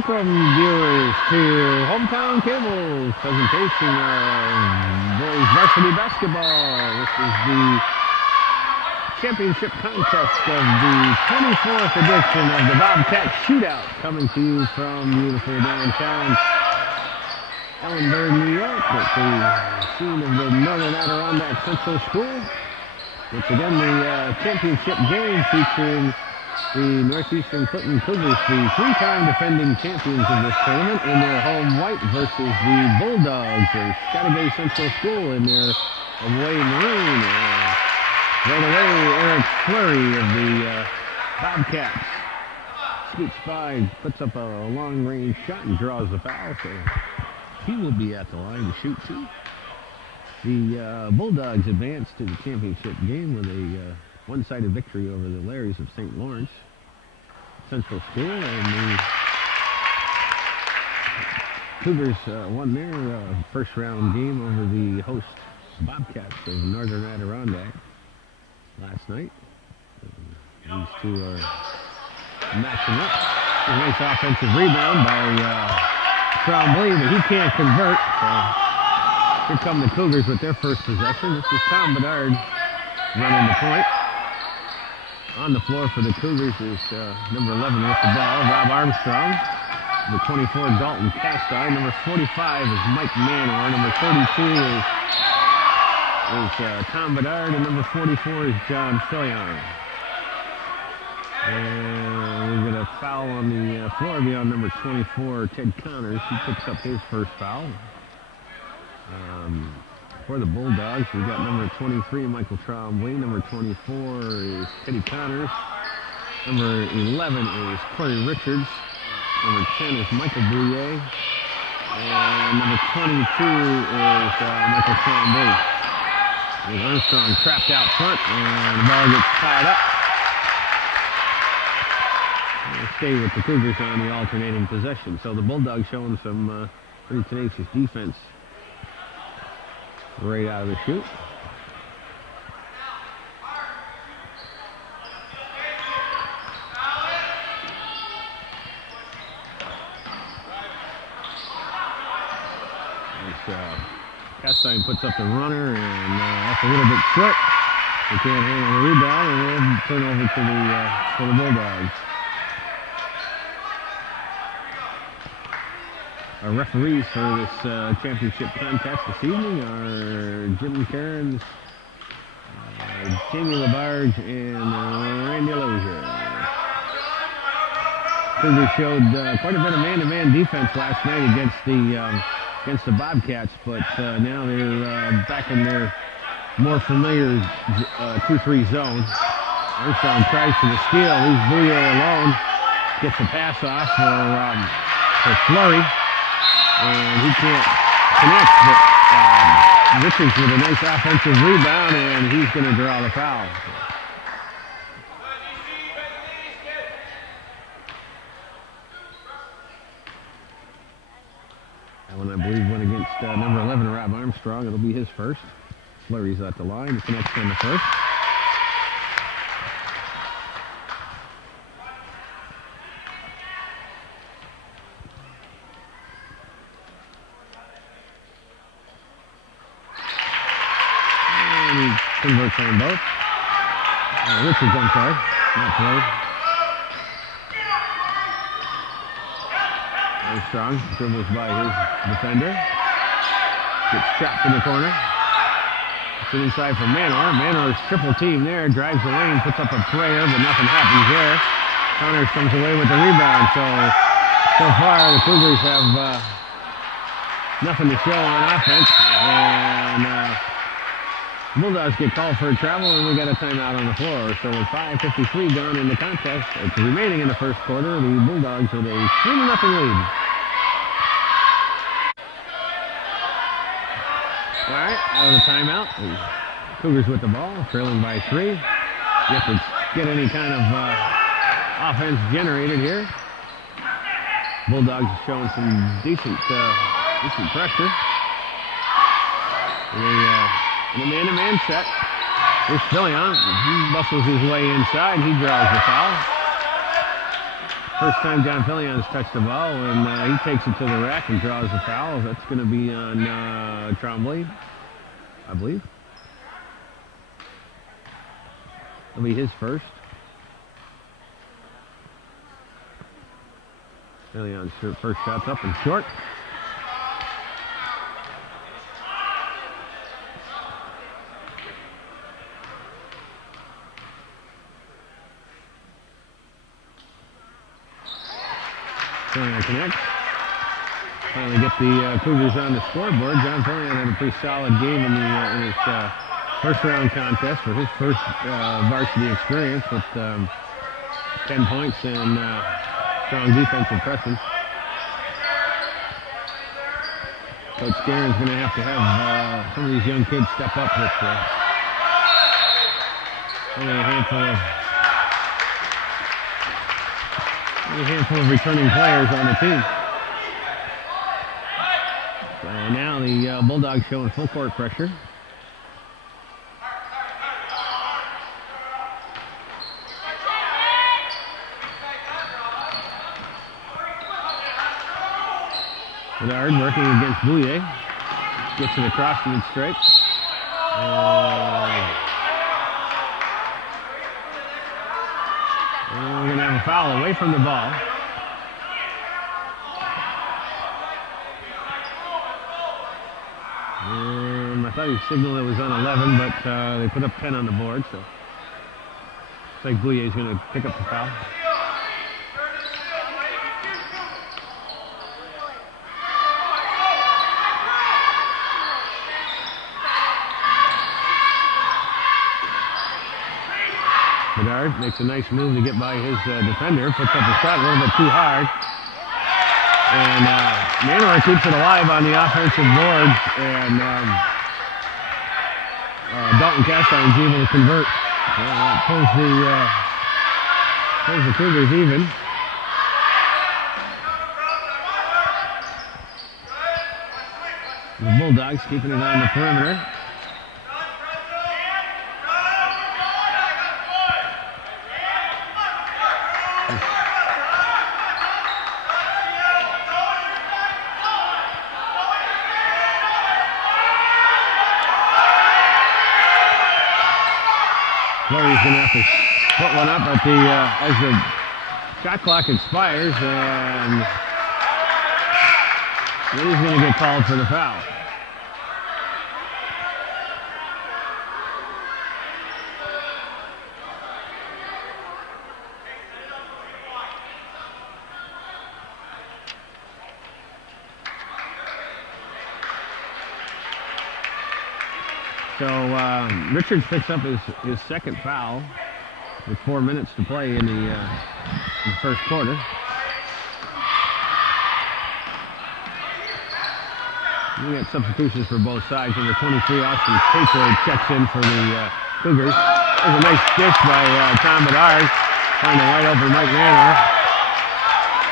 Welcome, viewers, to Hometown Cable's presentation of boys varsity basketball. This is the championship contest of the 24th edition of the Bobcat shootout, coming to you from beautiful downtown Ellenburg, New York, at the scene of the Northern Adirondack Central School. It's again the championship game featuring the Northeastern Clinton Cougars, the three-time defending champions of this tournament, in their home white versus the Bulldogs of Chateaugay Central School in their away maroon. Right away, Eric Flurry of the Bobcats scoots by, puts up a long-range shot and draws the foul, so he will be at the line to shoot two. The Bulldogs advance to the championship game with a one-sided victory over the Larrys of St. Lawrence Central School, and the Cougars won their first-round game over the host Bobcats of Northern Adirondack last night. These two are matching up. A nice offensive rebound by Trombley, but he can't convert. So here come the Cougars with their first possession. This is Tom Bedard running the point. On the floor for the Cougars is number 11 with the ball, Rob Armstrong. Number 24, Dalton Castine. Number 45 is Mike Manor. Number 32 is Tom Bedard. And number 44 is John Fillion. And we're going to foul on the floor beyond number 24, Ted Connors. He picks up his first foul. For the Bulldogs, we got number 23, Michael Trombley. Number 24 is Teddy Connors. Number 11 is Corey Richards. Number 10 is Michael Bouillet. And number 22 is Michael Trombley. Armstrong trapped out front, and the ball gets tied up. We'll stay with the Cougars on the alternating possession. So the Bulldogs showing some pretty tenacious defense right out of the chute. Castine puts up the runner, and that's a little bit short. They can't handle the rebound, and we'll turn over to the Bulldogs. Our referees for this championship contest this evening are Jim Cairns, Jamie Labarge, and Randy Lozier. Cougars showed quite a bit of man-to-man defense last night against the Bobcats, but now they're back in their more familiar 2-3 zone. Armstrong tries for the steal. Leaves Bouillet alone. Gets a pass off for Flurry. And he can't connect, but Richards with a nice offensive rebound, and he's going to draw the foul. That one, I believe, went against number 11, Rob Armstrong. It'll be his first. Flurry's at the line. He connects on the first. Converts on both. Richards, I'm sorry, not Flurry. Armstrong dribbles by his defender. Gets trapped in the corner. It's an inside for Manor. Manor's triple team there. Drives the lane, puts up a prayer, but nothing happens there. Connors comes away with the rebound. So far the Cougars have nothing to show on offense. And Bulldogs get called for a travel, and we got a timeout on the floor. So with 5:53 gone in the contest, it's remaining in the first quarter, the Bulldogs with a 3-0 lead. All right, out of the timeout. The Cougars with the ball, trailing by 3. You have to get any kind of offense generated here. Bulldogs are showing some decent pressure. In a man-to-man set. Here's Fillion. He bustles his way inside. He draws the foul. First time John Fillion's touched the ball, and he takes it to the rack and draws a foul. That's going to be on Trombley, I believe. It'll be his first. Fillion's first shot's up and short. Trying to connect. Finally get the Cougars on the scoreboard. John Fillion had a pretty solid game in his first round contest for his first varsity experience with 10 points and strong defensive pressing. Coach Guerin's going to have some of these young kids step up with only a handful of returning players on the team. So now the Bulldogs showing full court pressure. Bedard working against Bouillet. Gets it across the mid-stripe. And we're going to have a foul away from the ball. I thought he signaled it was on 11, but they put up 10 on the board, so looks like Bouillet's going to pick up the foul. Bedard makes a nice move to get by his defender, puts up a shot a little bit too hard. And Manor keeps it alive on the offensive board, and Dalton Castine's able to convert. Pulls the Cougars even. The Bulldogs keeping it on the perimeter. Flurry's going to have to put one up at as the shot clock expires, and he's going to get called for the foul. So Richards picks up his second foul with 4 minutes to play in the first quarter. We got substitutions for both sides. Number 23, Austin Chateaugay checks in for the Cougars. There's a nice dish by Tom Bedard, finding a wide open Mike Manor.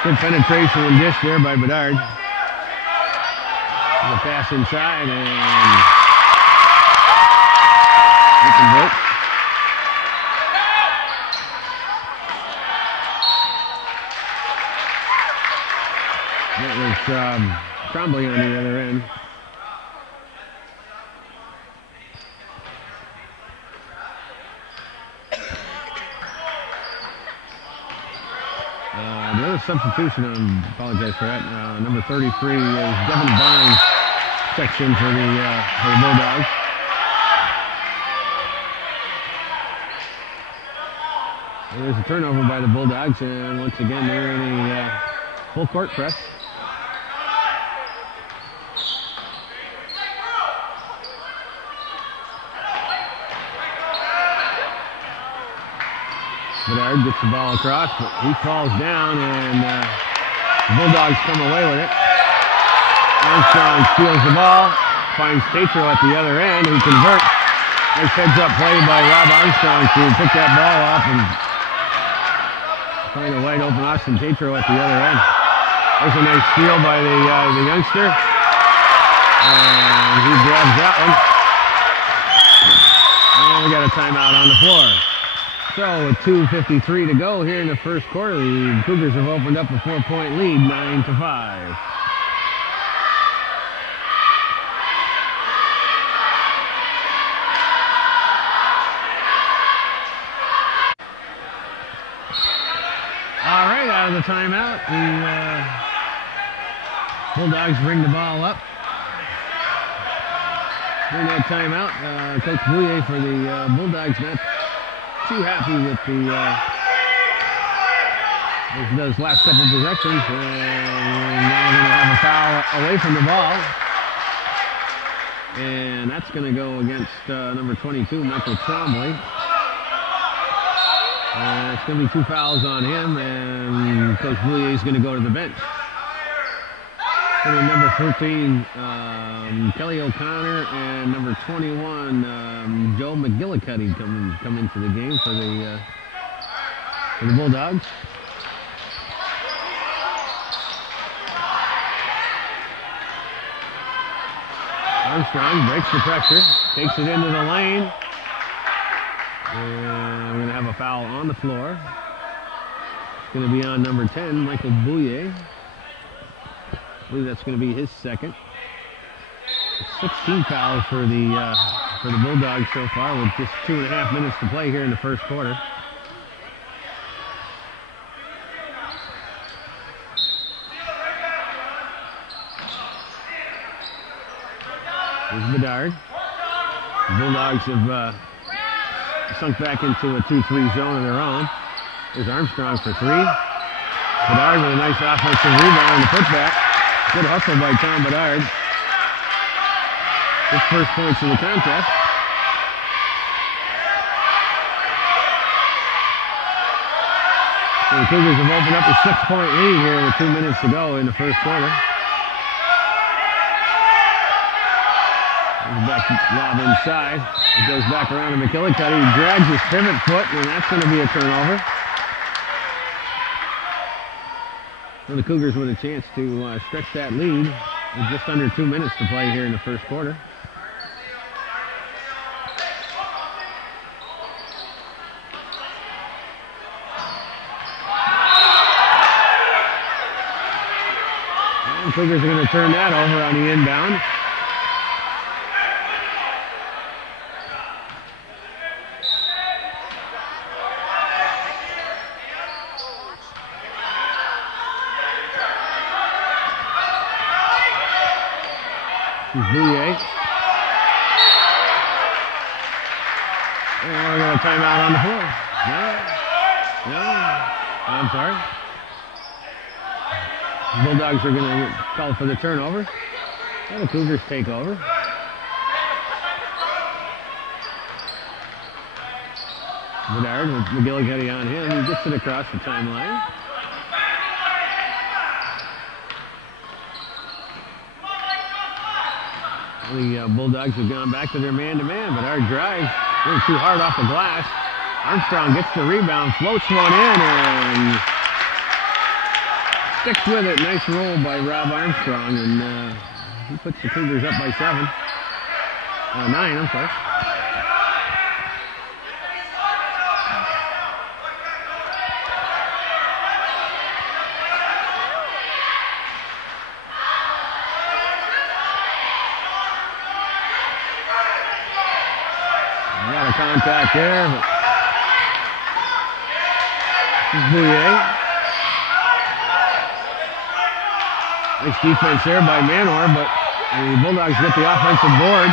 Good penetration and dish there by Bedard. The pass inside, and he converts. That was Trombley on the other end. The other substitution, I apologize for that. Number 33 is Devin Barnes, checks in for the Bulldogs. There's a turnover by the Bulldogs, and once again they're in a full court press. Bedard gets the ball across, but he falls down, and the Bulldogs come away with it. Armstrong steals the ball, finds Tatro at the other end, who converts. Nice heads-up play by Rob Armstrong to pick that ball off and find a wide open Austin Tatro at the other end. There's a nice steal by the youngster, and he grabs that one. And we got a timeout on the floor. So with 2:53 to go here in the first quarter, the Cougars have opened up a 4-point lead, 9-5. All right, out of the timeout, the Bulldogs bring the ball up. During that timeout, Coach Bouye for the Bulldogs not too happy with those last couple of possessions. And now we're going to have a foul away from the ball. And that's going to go against number 22, Michael Trombley. It's going to be 2 fouls on him, and Coach Bouye is going to go to the bench. And number 13, Kelly O'Connor, and number 21, Joe McGillicuddy come into the game for the Bulldogs. Armstrong breaks the pressure, takes it into the lane, and we're going to have a foul on the floor. It's going to be on number 10, Michael Bouye. I believe that's going to be his second. 16 fouls for the Bulldogs so far, with just 2.5 minutes to play here in the first quarter. Here's Bedard. The Bulldogs have sunk back into a 2-3 zone of their own. There's Armstrong for 3. Bedard with a nice offensive rebound and a putback. Good hustle by Tom Bedard. His first points in the contest. So the Cougars have opened up a 6-point lead here with 2 minutes to go in the first quarter. Back lob inside. It goes back around to McGillicuddy. He drags his pivot foot, and that's going to be a turnover. So the Cougars with a chance to stretch that lead with just under 2 minutes to play here in the first quarter. And the Cougars are going to turn that over on the inbound. Bouye. And we're going to time out on the floor. No. I'm sorry. The Bulldogs are going to call for the turnover. And the Cougars take over. Bedard with McGillicuddy on him. He gets it across the timeline. The Bulldogs have gone back to their man-to-man, but our drive a little too hard off the glass. Armstrong gets the rebound, floats one in, and sticks with it. Nice roll by Rob Armstrong, and he puts the Cougars up by 9, I'm sorry. Contact there, but this is Bouye. Nice defense there by Manor, but the Bulldogs get the offensive board,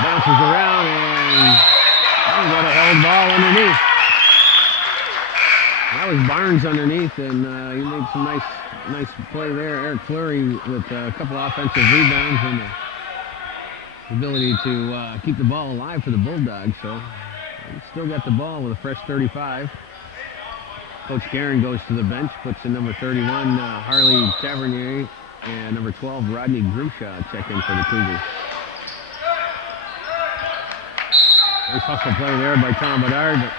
bounces around, and got a held ball underneath. That was Barnes underneath, and he made some nice play there. Eric Fleury with a couple offensive rebounds and ability to keep the ball alive for the Bulldogs. So he's still got the ball with a fresh 35. Coach Guerin goes to the bench, puts in number 31, Harley Tavernier, and number 12, Rodney Grimshaw check in for the Cougars. Nice hustle play there by Tom Bedard, but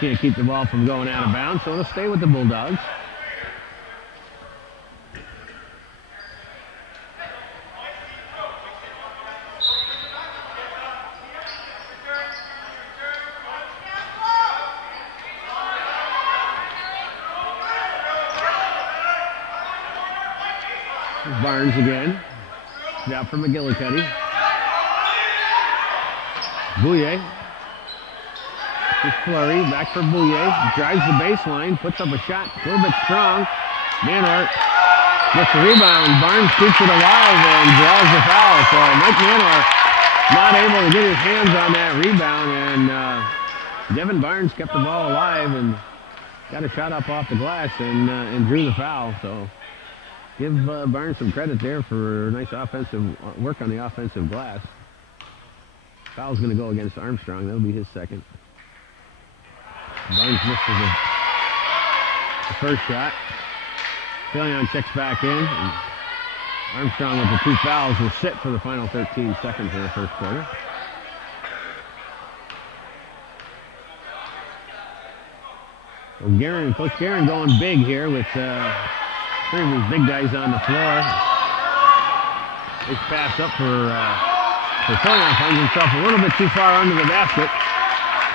can't keep the ball from going out of bounds, so it'll stay with the Bulldogs. Barnes again. Snap for McGillicuddy. Bouye. Just Fleury, back for Bouye. Drives the baseline, puts up a shot, a little bit strong. Manor gets the rebound. Barnes keeps it alive and draws the foul. So Mike Manor not able to get his hands on that rebound, and Devin Barnes kept the ball alive and got a shot up off the glass and drew the foul. So give Barnes some credit there for nice offensive work on the offensive glass. Foul's going to go against Armstrong. That'll be his second. Barnes misses the first shot. Fillion checks back in. And Armstrong with the 2 fouls will sit for the final 13 seconds of the first quarter. Well, Coach Guerin going big here with 3 of his big guys on the floor. This pass up for Fillion, finds himself a little bit too far under the basket.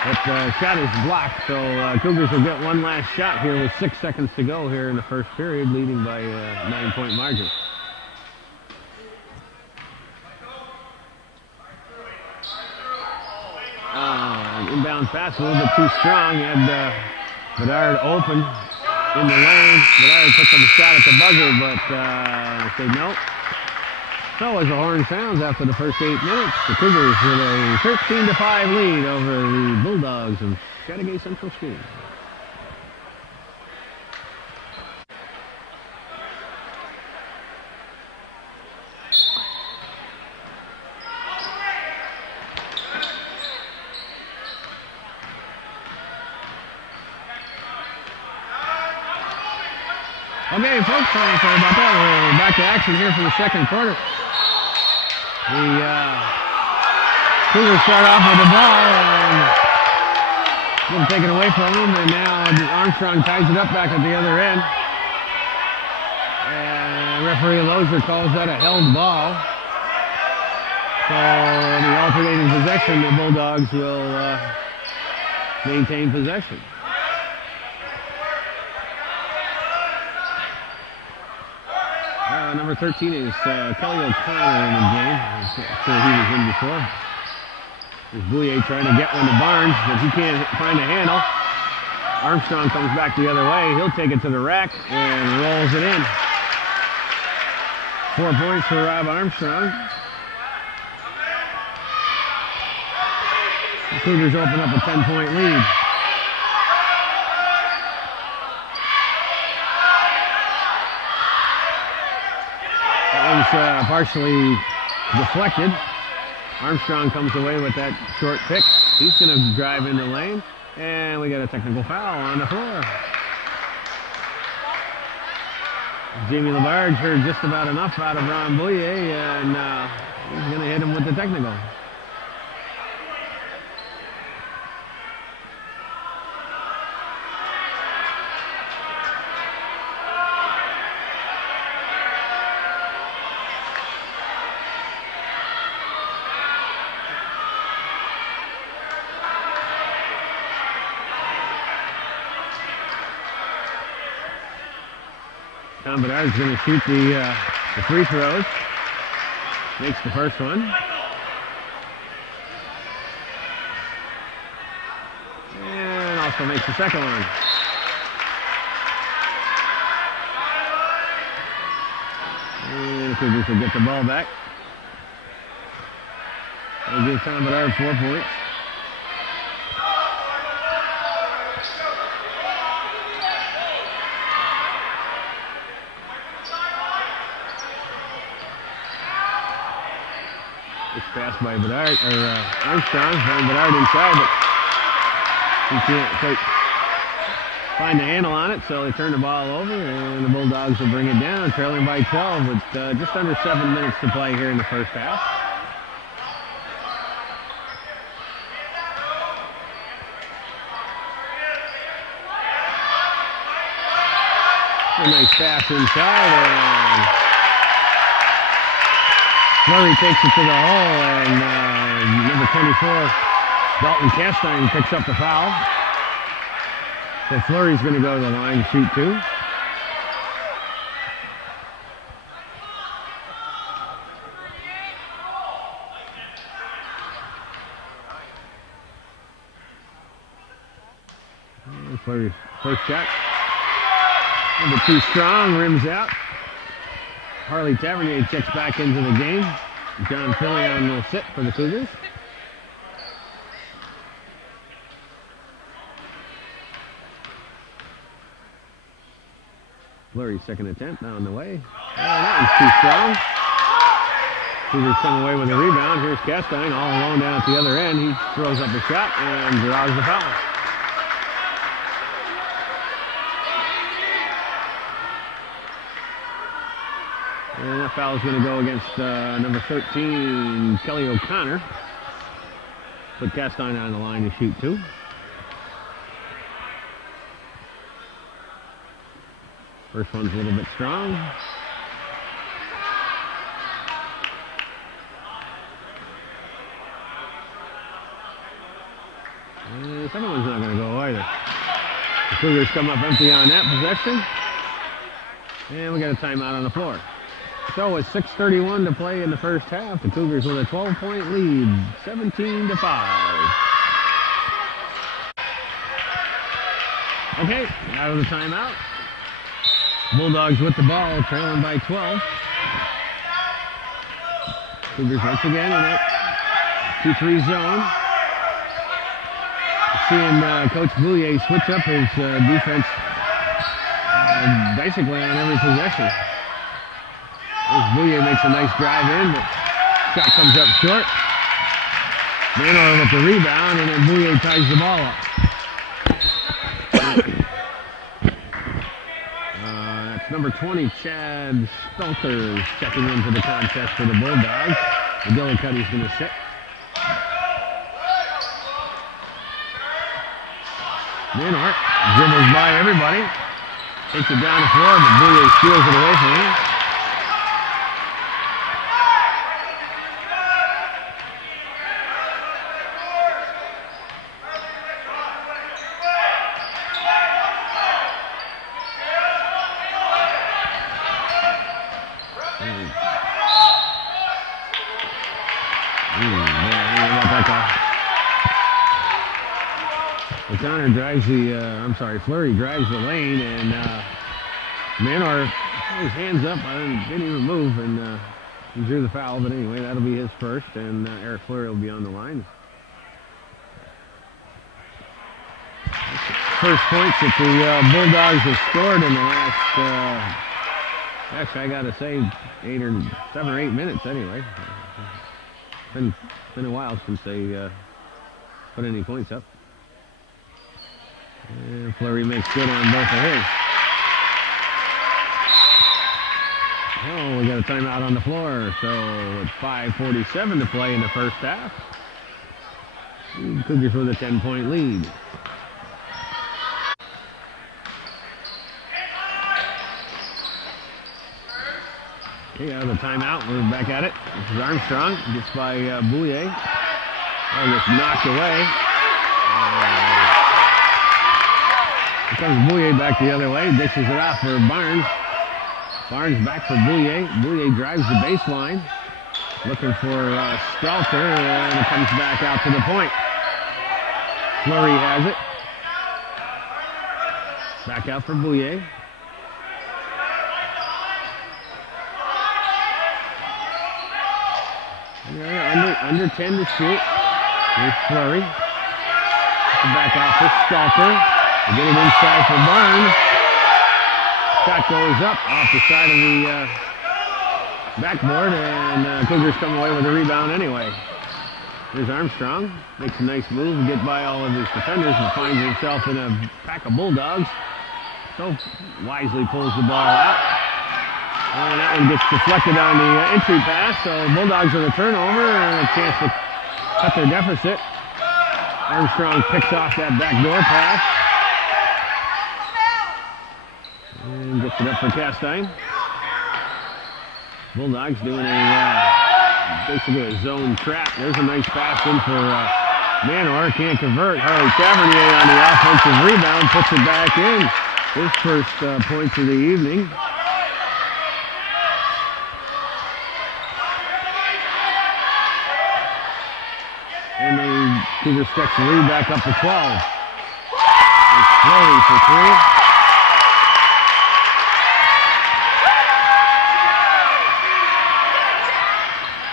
But the shot is blocked, so Cougars will get one last shot here with 6 seconds to go here in the first period, leading by a 9-point margin. Inbound pass a little bit too strong. He had Bedard open in the lane. Bedard took up a shot at the buzzer, but said no. So as the horn sounds after the first 8 minutes, the Cougars with a 13-5 lead over the Bulldogs of Chateaugay Central School. Okay, folks, sorry about that. We're back to action here for the second quarter. The Cougars start off with the ball and getting taken away from them, and now Armstrong ties it up back at the other end. And referee Lozier calls that a held ball. So the alternating possession, the Bulldogs will maintain possession. Number 13 is Kelly O'Connor in the game. I'm sure he was in before. There's Bouye trying to get one to Barnes, but he can't find a handle. Armstrong comes back the other way. He'll take it to the rack and rolls it in. 4 points for Rob Armstrong. The Cougars open up a 10-point lead. Partially deflected. Armstrong comes away with that short pick. He's going to drive in the lane, and we got a technical foul on the floor. Jamie Labarge heard just about enough out of Ron Bouye, and he's going to hit him with the technical. Tom Bedard's going to shoot the free throws. Makes the first one. And also makes the second one. And the Cougars will get the ball back. That'll give Tom Bedard 4 points. Pass by Bedard, or Armstrong, and Bedard inside, but he can't quite find the handle on it, so they turn the ball over, and the Bulldogs will bring it down, trailing by 12 with just under 7 minutes to play here in the first half. A nice pass inside, and Fleury takes it to the hole, and number 24, Dalton Castine, picks up the foul. So Fleury's going to go to the line to shoot 2. Fleury's first shot. Number 2 strong, rims out. Harley Tavernier checks back into the game. John Fillion will sit for the Cougars. Fleury's second attempt on the way. And that one's too strong. Cougars come away with a rebound. Here's Castine all alone down at the other end. He throws up a shot and draws the foul. And that foul is going to go against number 13, Kelly O'Connor. Put Castine on the line to shoot 2. First one's a little bit strong. And the second one's not going to go either. The Cougars come up empty on that possession. And we got a timeout on the floor. So with 6:31 to play in the first half, the Cougars with a 12-point lead, 17-5. Okay, out of the timeout. Bulldogs with the ball, trailing by 12. Cougars once again in that 2-3 zone. Seeing Coach Boulier switch up his defense basically on every possession. Boulier makes a nice drive in, but shot comes up short. Manor with the rebound, and then Boulier ties the ball up. That's number 20, Chad Stelter, checking into the contest for the Bulldogs. McGillicuddy's going to sit. Manor dribbles by everybody, takes it down the floor, but Boulier steals it away from him. O'Connor drives the, Fleury drives the lane, and Manor had his hands up, didn't even move, and he drew the foul, but anyway, that'll be his first, and Eric Fleury will be on the line. First points that the Bulldogs have scored in the last, actually I gotta say, 7 or 8 minutes anyway. Been a while since they put any points up. And Fleury makes good on both of his. Oh, we got a timeout on the floor. So with 5:47 to play in the first half, Cougars with a 10-point lead. Okay, out of the timeout, we're back at it. This is Armstrong, gets by Boulier. Oh, gets knocked away. Here comes Boulier back the other way, dishes it off for Barnes. Barnes back for Boulier. Boulier drives the baseline, looking for Stelter, and it comes back out to the point. Fleury has it. Back out for Boulier. Under 10 to shoot. Here's Fleury. Back out for Stelter. They get it inside for Barnes. Shot goes up off the side of the backboard, and Cougars come away with a rebound anyway. Here's Armstrong. Makes a nice move, get by all of his defenders, and finds himself in a pack of Bulldogs. So wisely pulls the ball out. And that one gets deflected on the entry pass, so Bulldogs with a turnover and a chance to cut their deficit. Armstrong picks off that backdoor pass. And gets it up for Castine. Bulldogs doing basically a zone trap. There's a nice pass in for Manor. Can't convert. Harley Tavernier on the offensive rebound. Puts it back in. His first points of the evening. And the Cougars stretch the lead back up to 12. Flurry for three.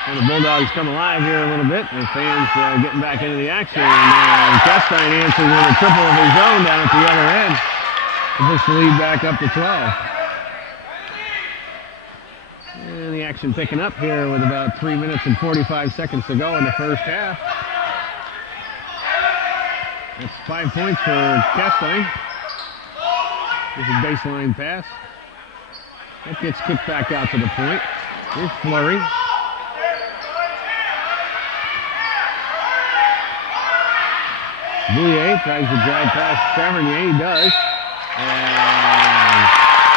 And the Bulldogs come alive here a little bit. The fans getting back into the action. And Chateaugay answers with a triple of his own down at the other end. Puts the lead back up to 12. And the action picking up here with about 3 minutes and 45 seconds to go in the first half. That's 5 points for Chateaugay. There's a baseline pass. That gets kicked back out to the point. Here's Flurry. Bouillet tries to drive past Tavernier. He does. And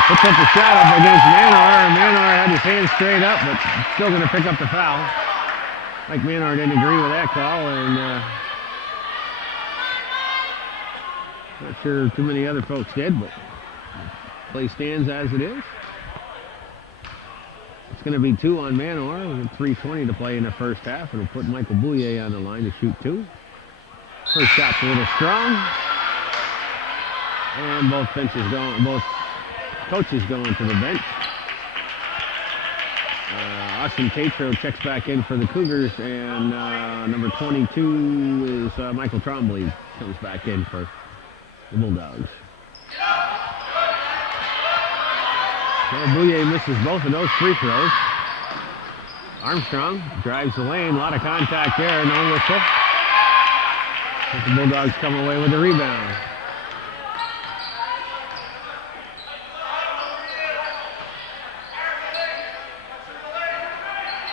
puts up the shot up against Manor. Manor had his hands straight up, but still going to pick up the foul. Mike Manor didn't agree with that call, and not sure too many other folks did, but play stands as it is. It's going to be 2 on Manor with 3:20 to play in the first half. It'll put Michael Bouillet on the line to shoot 2. First shot's a little strong. And both coaches going to the bench. Austin Tatro checks back in for the Cougars, and number 22 is Michael Trombley comes back in for the Bulldogs. So Bouillet misses both of those free throws. Armstrong drives the lane, a lot of contact there, no whistle. But the Bulldogs come away with the rebound.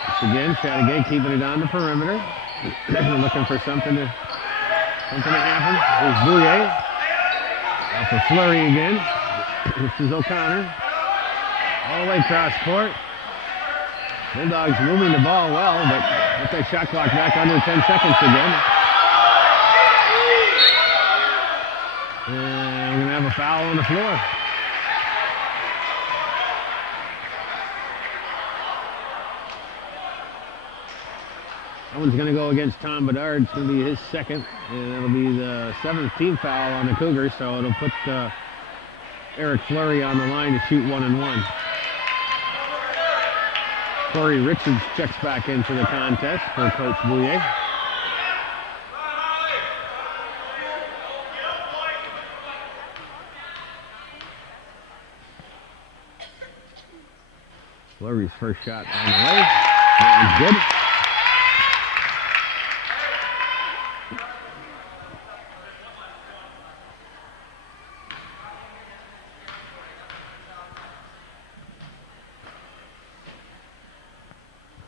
Once again, Chateaugay keeping it on the perimeter. Looking for something to happen. There's Bouillet. Off a flurry again. This is O'Connor. All the way across court. Bulldogs moving the ball well, but with that shot clock back under 10 seconds again. And we're going to have a foul on the floor. That one's going to go against Tom Bedard. It's going to be his second, and it'll be the 7th team foul on the Cougars, so it'll put Eric Flurry on the line to shoot 1-1. Corey Richards checks back into the contest for Coach Bouillet. Flurry's first shot on the way. That one's good.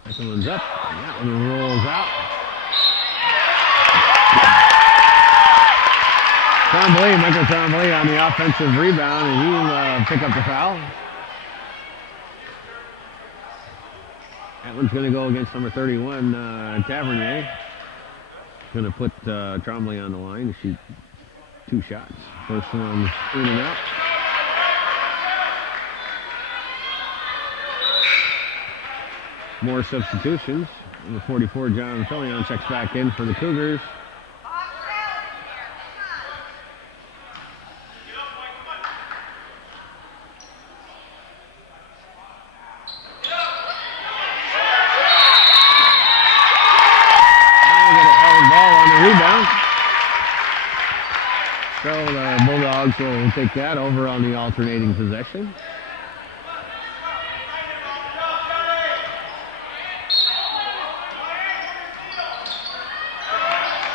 Second one's up, and that one rolls out. Michael Trombley on the offensive rebound, and he'll pick up the foul. That one's going to go against number 31, Tavernier. Going to put Trombley on the line to shoot 2 shots. First one in and out. More substitutions. Number 44, John Fillion checks back in for the Cougars. So the Bulldogs will take that over on the alternating possession.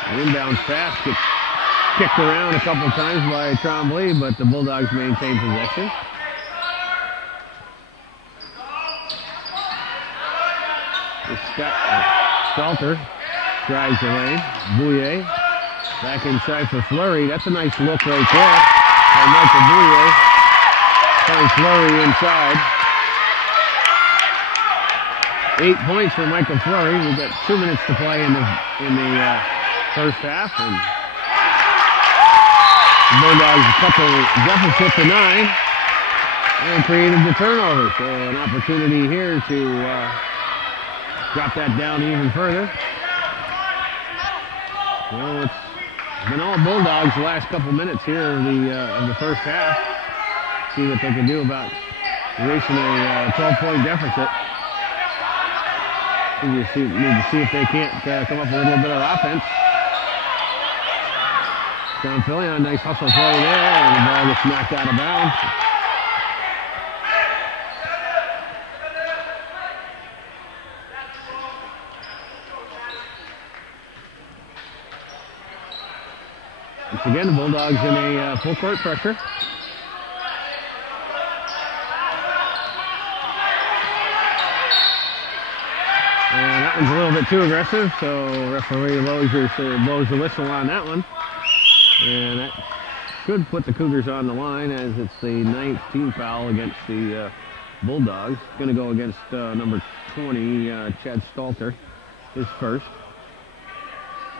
The inbound pass gets kicked around a couple times by Trombley, but the Bulldogs maintain possession. Stalter drives the lane. Bouillet back inside for Flurry. That's a nice look right there by Michael Bouillet. Finds Flurry inside. 8 points for Michael Flurry. We've got 2 minutes to play in the first half, and the Bulldogs cut the deficit to 9 and created the turnover. So an opportunity here to drop that down even further. Well, it's Been all Bulldogs the last couple minutes here of the first half. See what they can do about erasing a 12-point deficit. We just need to see if they can't come up with a little bit of offense. John Fillion, nice hustle play there, and the ball gets knocked out of bounds. Once again, the Bulldogs in a full court pressure. And that one's a little bit too aggressive, so referee blows the whistle on that one. And that should put the Cougars on the line, as it's the 9th team foul against the Bulldogs. Going to go against number 20, Chad Stalter, his first.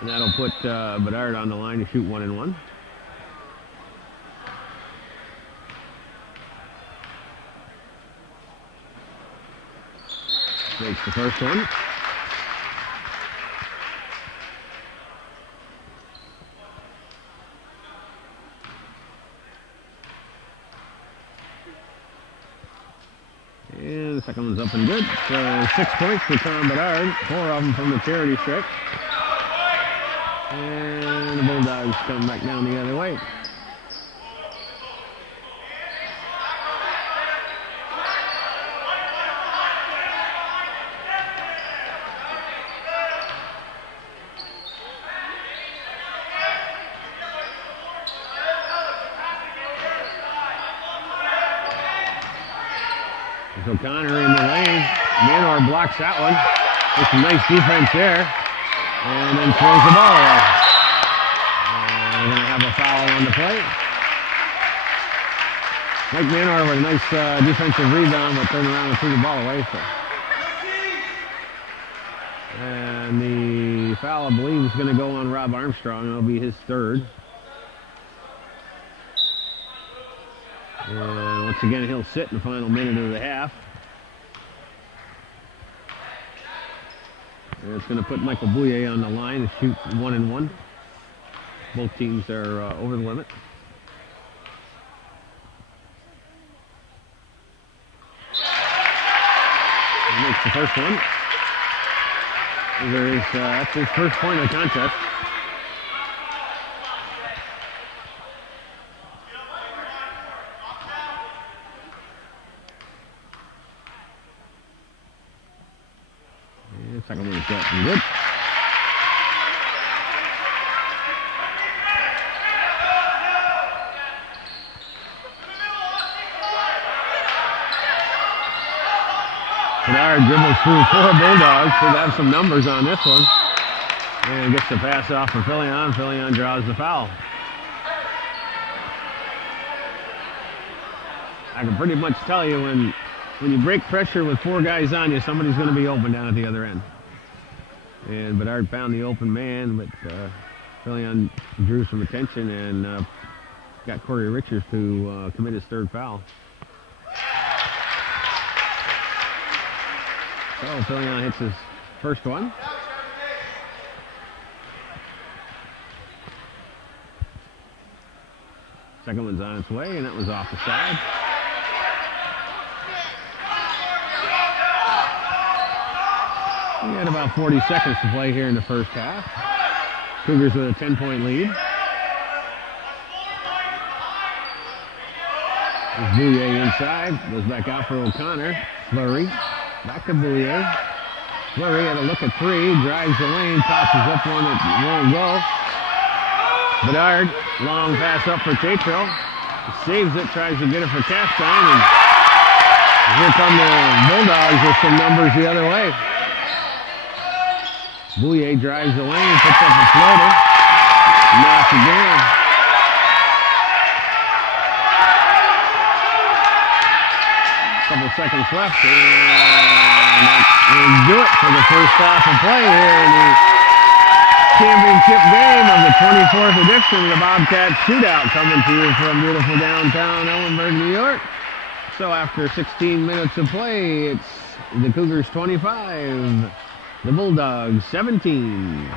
And that'll put Bedard on the line to shoot 1-1. Makes the first one. And the second one's up and good. So 6 points for Tom Bedard, 4 of them from the charity stripe. And the Bulldogs come back down the other way. There's O'Connor in the lane. Manor blocks that one. There's some nice defense there. And then throws the ball away. And we're going to have a foul on the play. Mike Manor with a nice defensive rebound, but turned around and threw the ball away. So. And the foul, I believe, is going to go on Rob Armstrong. It'll be his third. And once again, he'll sit in the final minute of the half. And it's going to put Michael Bouye on the line to shoot 1-1. Both teams are over the limit. He makes the first one. That's his first point of the contest. Second one's up and good. Bedard dribbles through 4 Bulldogs. Should have some numbers on this one. And gets the pass off for Fillion. Fillion draws the foul. I can pretty much tell you when you break pressure with 4 guys on you, somebody's going to be open down at the other end. And Bedard found the open man, but Fillion drew some attention and got Corey Richards to commit his third foul. So Fillion hits his first one. Second one's on its way, and that was off the side. We had about 40 seconds to play here in the first half. Cougars with a 10-point lead. There's Bouye inside. Goes back out for O'Connor. Flurry. Back to Bouye. Flurry had a look at 3. Drives the lane. Tosses up one that won't go. Bedard. Long pass up for Tatro. Saves it. Tries to get it for Castine. And here come the Bulldogs with some numbers the other way. Bouye drives the lane, puts up a floater, knocks it down. Couple seconds left, and that will do it for the first half of play here in the championship game of the 24th edition of the Bobcat Shootout, coming to you from beautiful downtown Ellenburg, New York. So after 16 minutes of play, it's the Cougars 25. The Bulldogs 17.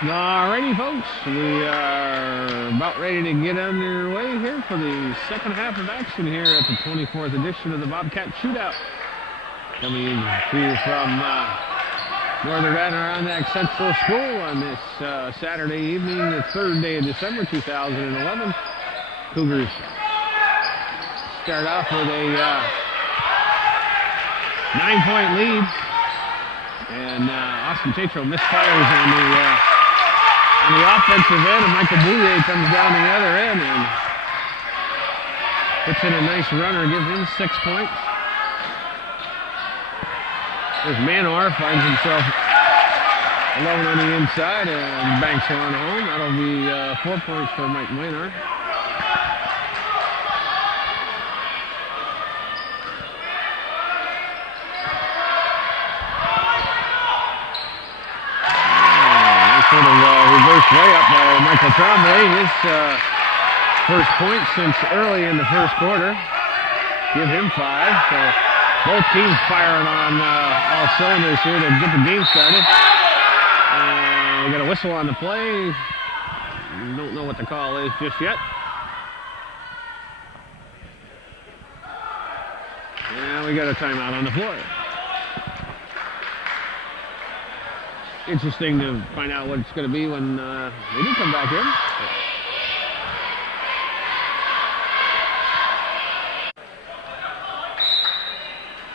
Alrighty, folks, we are about ready to get underway here for the second half of action here at the 24th edition of the Bobcat Shootout. Coming to you from Northern Adirondack Central School on this Saturday evening, the 3rd day of December 2011. Cougars start off with a 9-point lead, and Austin Tatro misfires on the offensive end, and Michael Bouye comes down the other end and puts in a nice runner, gives him 6 points. There's Manor, finds himself alone on the inside and banks one home. That'll be 4 points for Mike Manor. Sort of reverse layup by Michael Tremblay. His first point since early in the first quarter. Give him 5. So both teams firing on all cylinders here to get the game started. And we got a whistle on the play. Don't know what the call is just yet. And we got a timeout on the floor. Interesting to find out what it's going to be when they do come back in.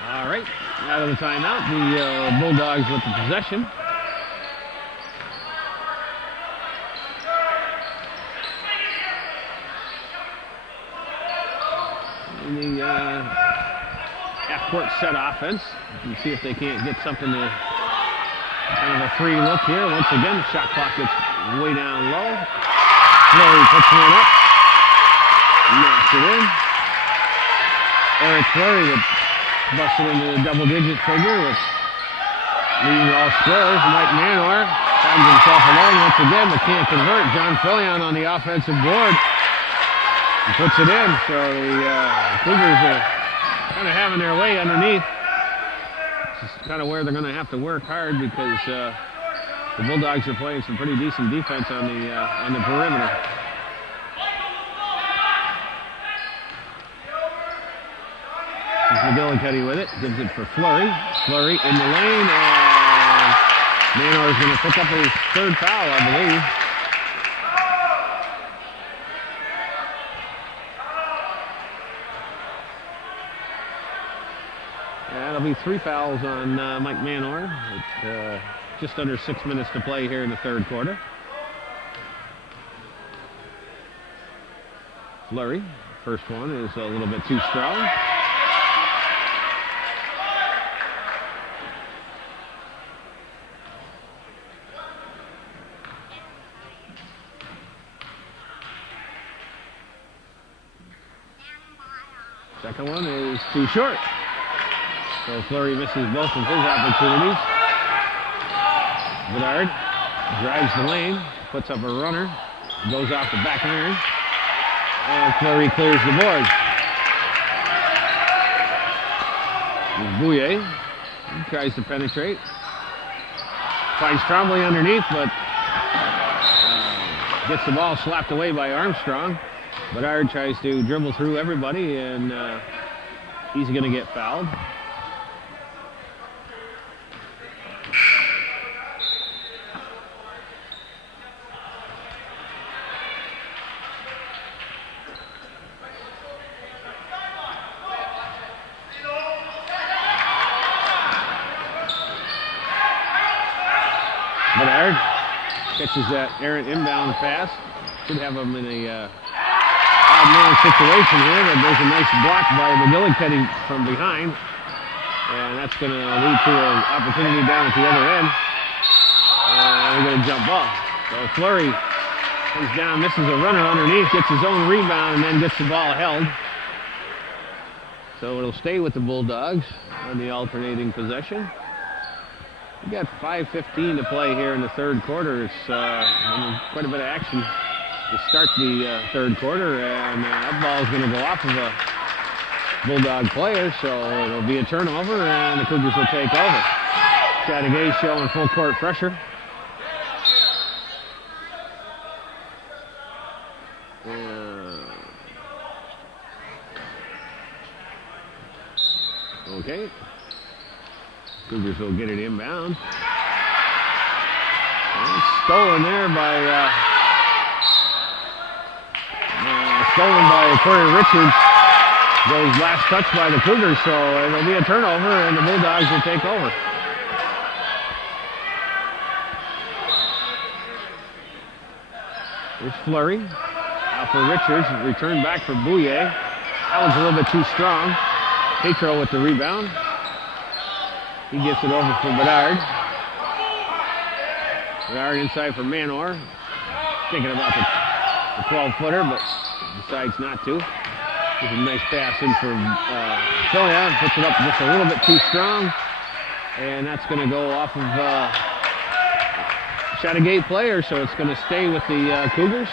All right, out of the timeout, the Bulldogs with the possession. In the half-court set offense, you can see if they can't get something to. Kind of a free look here. Once again, the shot clock gets way down low. Flurry puts one up. Knocks it in. Eric Flurry would bust it into the double-digit figure with leading all scorers. Mike Manor finds himself alone once again, but can't convert. John Fillion on the offensive board. He puts it in. So the Cougars are kind of having their way underneath. This is kind of where they're going to have to work hard because the Bulldogs are playing some pretty decent defense on the perimeter. McGillicuddy with it, gives it for Flurry. Flurry in the lane, and Manor is going to pick up his 3rd foul, I believe. That'll be 3 fouls on Mike Manor. It's just under 6 minutes to play here in the 3rd quarter. Flurry, first one is a little bit too strong. Second one is too short. So Flurry misses both of his opportunities. Bedard drives the lane, puts up a runner, goes off the back iron, and Flurry clears the board. Bouye tries to penetrate. Finds Tremblay underneath, but gets the ball slapped away by Armstrong. Bedard tries to dribble through everybody, and he's going to get fouled. Bedard catches that errant inbound pass. Should have him in a odd man situation here, but there's a nice block by McGillicuddy from behind. And that's going to lead to an opportunity down at the other end. And we're going to jump off. So Flurry comes down, misses a runner underneath, gets his own rebound, and then gets the ball held. So it'll stay with the Bulldogs on the alternating possession. We got 5:15 to play here in the 3rd quarter. It's quite a bit of action to start the 3rd quarter, and that ball is going to go off of a Bulldog player, so it'll be a turnover, and the Cougars will take over. Chateaugay showing full court pressure. Okay. Cougars will get it inbound. And it's stolen there by Corey Richards. Goes last touch by the Cougars, so it'll be a turnover, and the Bulldogs will take over. Here's Flurry. Out for Richards. Return back for Bouye. That one's a little bit too strong. Petro with the rebound. He gets it over for Bedard. Bedard inside for Manor. Thinking about the 12-footer, but decides not to. There's a nice pass in for Phillion. Puts it up just a little bit too strong. And that's going to go off of Chateaugay player, so it's going to stay with the Cougars.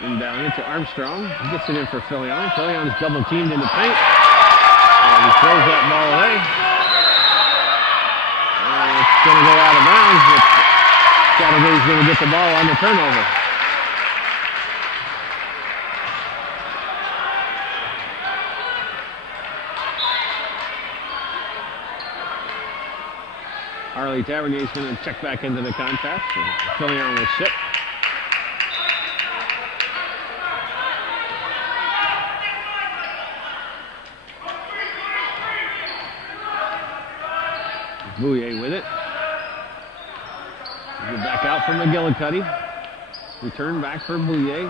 And down into Armstrong. He gets it in for Phillion. Phillion's double teamed in the paint. And he throws that ball away. And it's going to go out of bounds, but Chateaugay's going to get the ball on the turnover. Harley Tavernier's going to check back into the contest. Phillion will sit. Bouye with it. Back out for McGillicuddy. Return back for Bouye.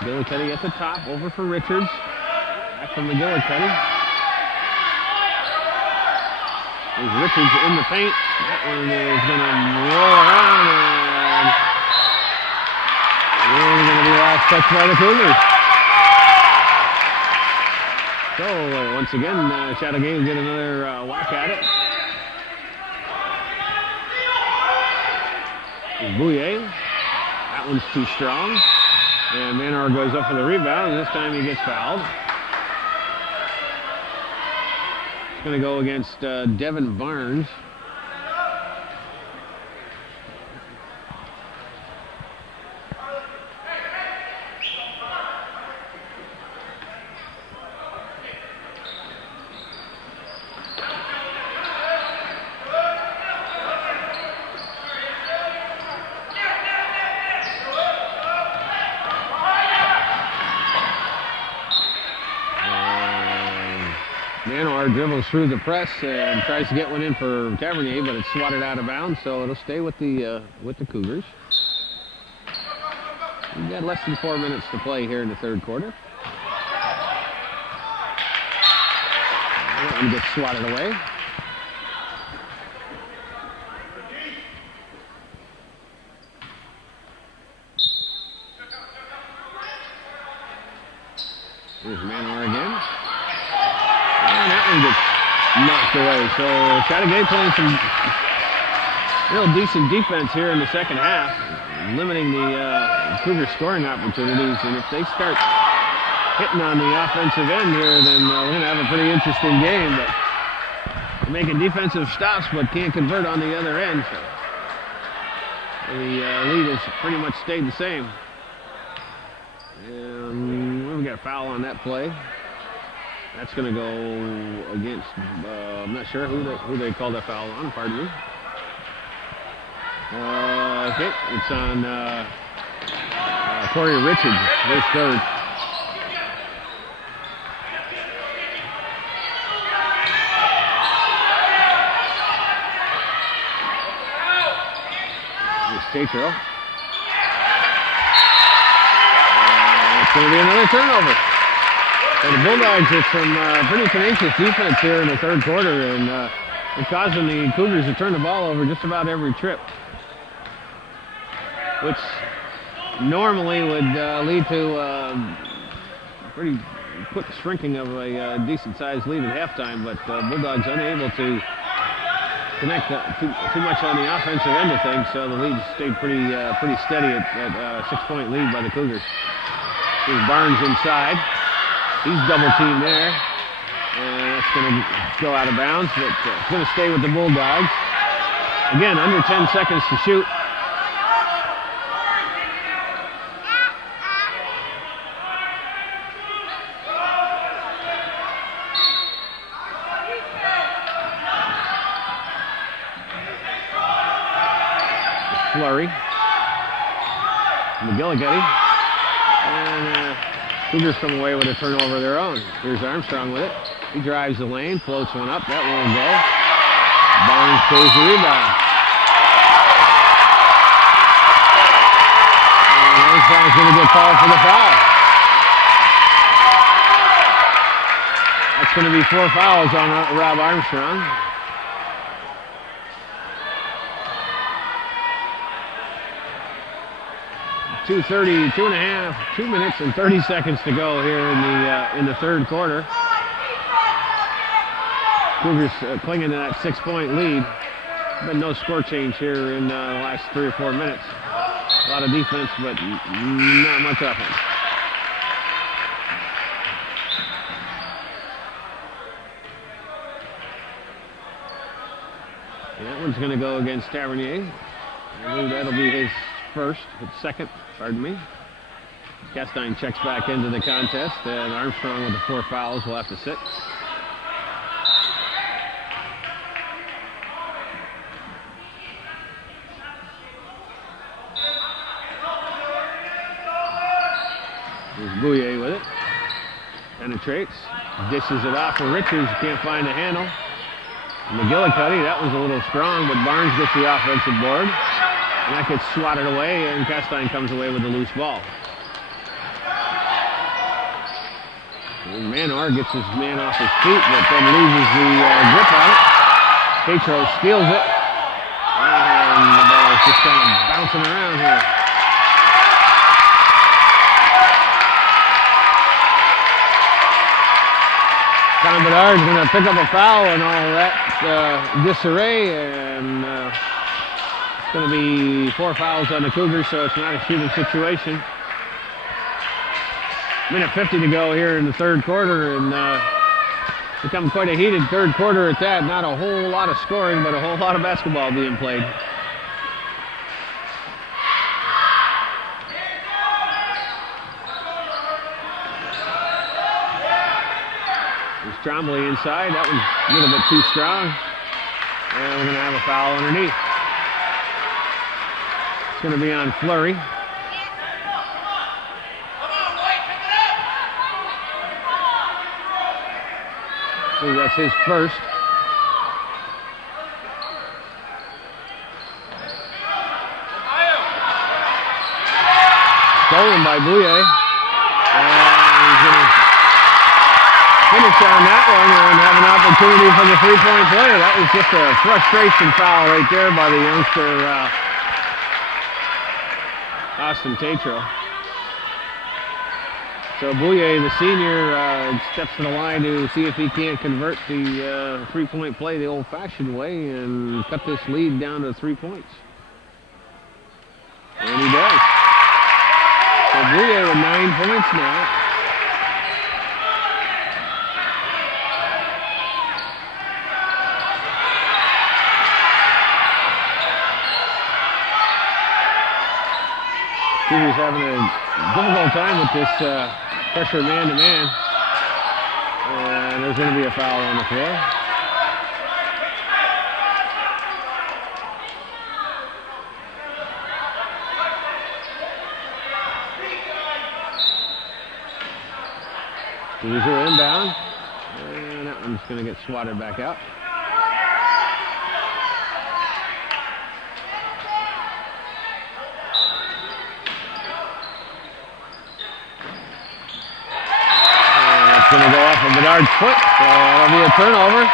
McGillicuddy at the top. Over for Richards. Back for McGillicuddy. There's Richards in the paint. That one is going to roll around, and we're going to be last touched by the Cougars. So once again, Chateaugay will get another whack at it. Bouye. That one's too strong. And Manor goes up for the rebound, and this time he gets fouled. It's going to go against Devin Barnes. Manor dribbles through the press and tries to get one in for Tavernier, but it's swatted out of bounds, so it'll stay with the Cougars. We've got less than 4 minutes to play here in the third quarter. That one gets swatted away. Here's Manor again. And that one gets knocked away. So Chateaugay playing some real decent defense here in the second half, limiting the Cougars scoring opportunities. And if they start hitting on the offensive end here, then we're going to have a pretty interesting game. But they're making defensive stops, but can't convert on the other end. So the lead has pretty much stayed the same. And we got a foul on that play. That's going to go against, I'm not sure who they called that foul on, pardon me. Okay, it's on Corey Richards, his third. Here's Tatro. It's going to be another turnover. So the Bulldogs did some pretty tenacious defense here in the third quarter, and it's causing the Cougars to turn the ball over just about every trip, which normally would lead to pretty quick shrinking of a decent-sized lead at halftime, but Bulldogs unable to connect too much on the offensive end of things, so the lead stayed pretty steady at a 6-point lead by the Cougars. Here's Barnes inside. He's double teamed there, and that's going to go out of bounds, but it's going to stay with the Bulldogs. Again, under 10 seconds to shoot. flurry. McGillicuddy. And Cougars come away with a turnover of their own. Here's Armstrong with it. He drives the lane, floats one up. That won't go. Barnes stays the rebound. And Armstrong's going to get called for the foul. That's going to be 4 fouls on Rob Armstrong. Two minutes and 30 seconds to go here in the third quarter. Cougars clinging to that 6-point lead. But no score change here in the last 3 or 4 minutes. A lot of defense, but not much offense. And that one's going to go against Tavernier. I believe that'll be his second, pardon me. Castine checks back into the contest, and Armstrong with the 4 fouls will have to sit. There's Bouye with it. Penetrates, dishes it off for Richards, can't find the handle. McGillicuddy, that was a little strong, but Barnes gets the offensive board. And that gets swatted away, and Castine comes away with the loose ball. And Manor gets his man off his feet, but then loses the grip on it. Petro steals it. And the ball is just kind of bouncing around here. Tom Bedard's going to pick up a foul and all that disarray, and it's going to be 4 fouls on the Cougars, so it's not a shooting situation. Minute 50 to go here in the third quarter, and become quite a heated third quarter at that. Not a whole lot of scoring, but a whole lot of basketball being played. Trombley inside. That was a little bit too strong. And we're going to have a foul underneath. It's going to be on Fleury. So that's his first. Stolen by Bouye. And he's going to finish on that one and have an opportunity for the 3-point play. That was just a frustration foul right there by the youngster, Austin Tatro. So Bouye, the senior, steps to the line to see if he can't convert the 3-point play the old-fashioned way and cut this lead down to 3 points. And he does. So Bouye with 9 points now. Cougars having a difficult time with this pressure man-to-man. And there's going to be a foul on the floor. Cougars are inbound. And that one's going to get swatted back out. Going to go off of Bedard's foot, so that'll be a turnover.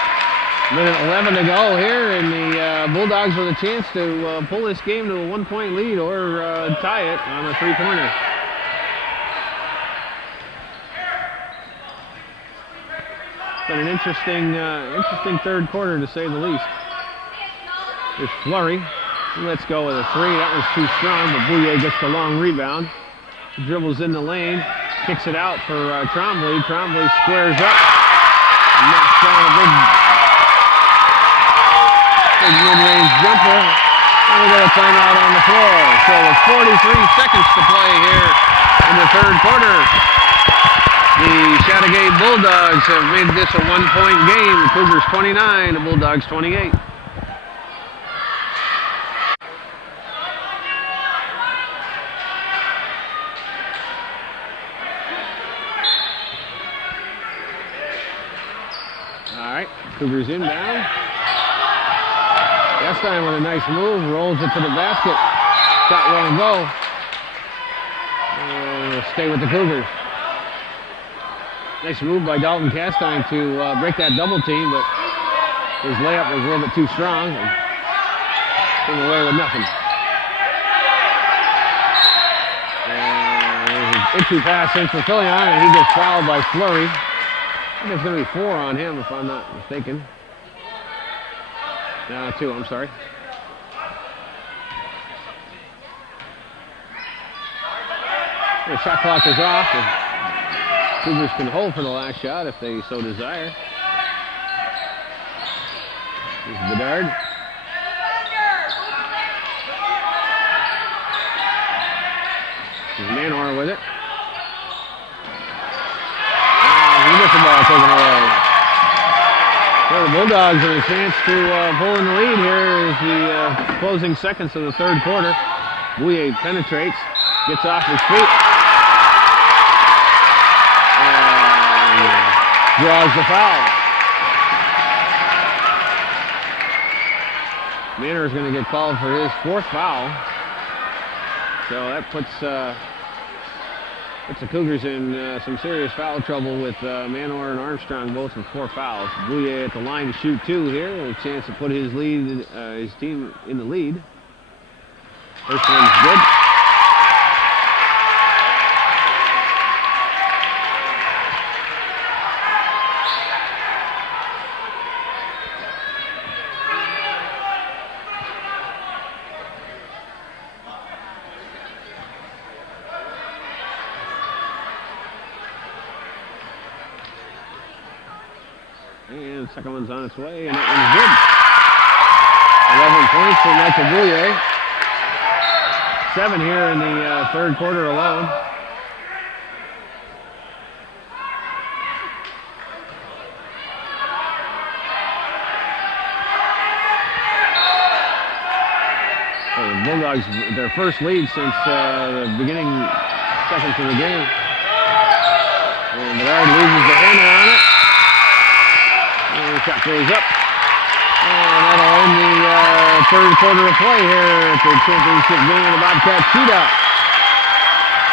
Minute 11 to go here, and the Bulldogs with a chance to pull this game to a 1-point lead or tie it on a 3-pointer. It's been an interesting third quarter to say the least. There's Fleury. Let's go with a 3. That was too strong, but Bouye gets the long rebound. Dribbles in the lane. Kicks it out for Trombley. Trombley squares up. Knocks down a big mid-range jumper. And we got a timeout on the floor. So with 43 seconds to play here in the third quarter, the Chateaugay Bulldogs have made this a 1-point game. The Cougars 29, the Bulldogs 28. Cougars inbound. Castine with a nice move, rolls it to the basket. Shot won't go. We'll stay with the Cougars. Nice move by Dalton Castine to break that double team, but his layup was a little bit too strong and came away with nothing. Into pass in for Phillion, and he gets fouled by Flurry. I think it's going to be 4 on him, if I'm not mistaken. No, 2, I'm sorry. The shot clock is off, and Cougars can hold for the last shot if they so desire. Here's Bedard. Manor with it. He gets the ball taken away. So the Bulldogs have a chance to pull in the lead here as the closing seconds of the third quarter. Bouye penetrates, gets off his feet, and draws the foul. Manor is going to get called for his 4th foul. So that puts the Cougars in some serious foul trouble with Manor and Armstrong both with 4 fouls. Bouye at the line to shoot 2 here, a chance to put his team in the lead. First one's good. And the second one's on its way, and that one's good. 11 points for Michael Bouye. 7 here in the third quarter alone. So the Bulldogs, their first lead since the beginning seconds of the game. And Bedard loses the handle on it. And the shot goes up. And that'll end the third quarter of play here at the championship game of the Bobcat shootout.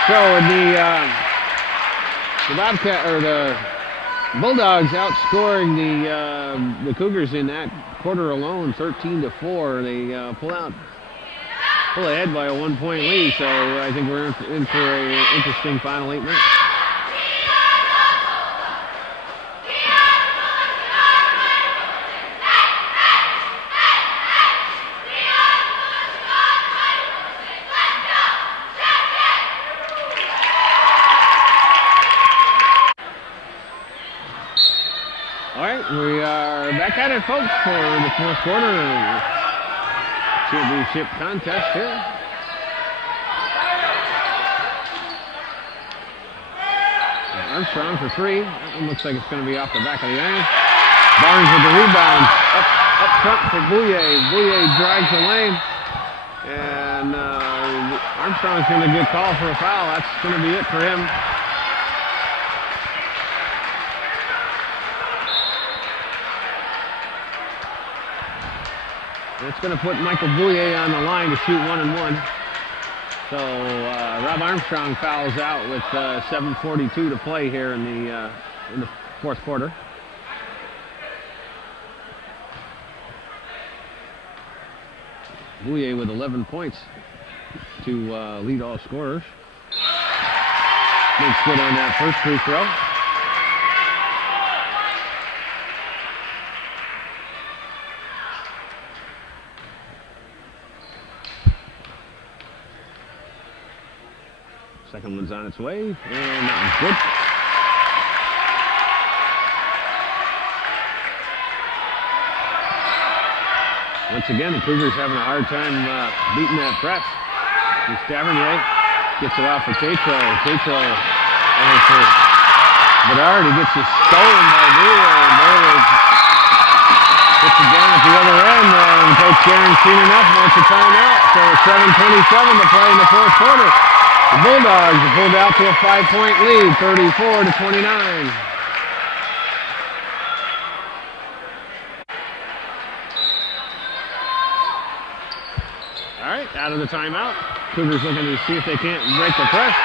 So the Bobcat, or the Bulldogs outscoring the Cougars in that quarter alone, 13-4. They pull ahead by a 1-point lead. So I think we're in for an interesting final 8 minutes. We are back at it, folks, for the fourth quarter of the championship contest here. Armstrong for 3. That one looks like it's going to be off the back of the iron. Barnes with the rebound. Up front for Bouye. Bouye drives the lane. And Armstrong's going to get called for a foul. That's going to be it for him. It's going to put Michael Bouye on the line to shoot 1-and-1. So Rob Armstrong fouls out with 7:42 to play here in the fourth quarter. Bouye with 11 points to lead all scorers. Makes good on that first free throw. Second one's on its way, and that one's good. Once again, the Cougars having a hard time beating that press. Tavernier gets it off for Tatro. Tatro over for Bedard. He gets it stolen by Brewer, and Brewer puts it down at the other end. And Coach Sharon's seen enough, wants a timeout. So 7:27 to play in the fourth quarter. The Bulldogs have pulled out to a 5-point lead, 34-29. Out of the timeout. Cougars looking to see if they can't break the press.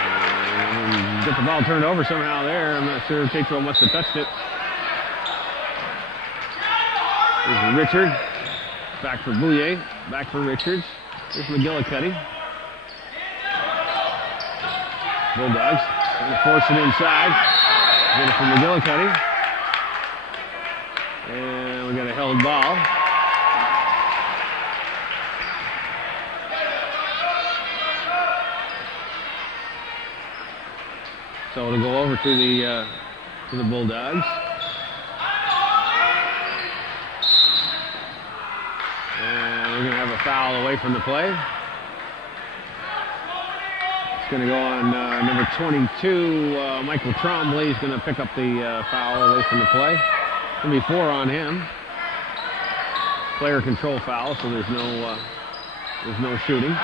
And get the ball turned over somehow there. I'm not sure. Chateaugay must have touched it. Here's Richard. Back for Bouillet. Back for Richards. Here's McGillicuddy. Bulldogs trying to force it inside. Get it from McGillicuddy. And we got a held ball. So it'll go over to the Bulldogs. And we're going to have a foul away from the play. It's going to go on number 22, Michael Trombley is going to pick up the foul away from the play. It's going to be 4 on him. Player control foul, so there's no shooting.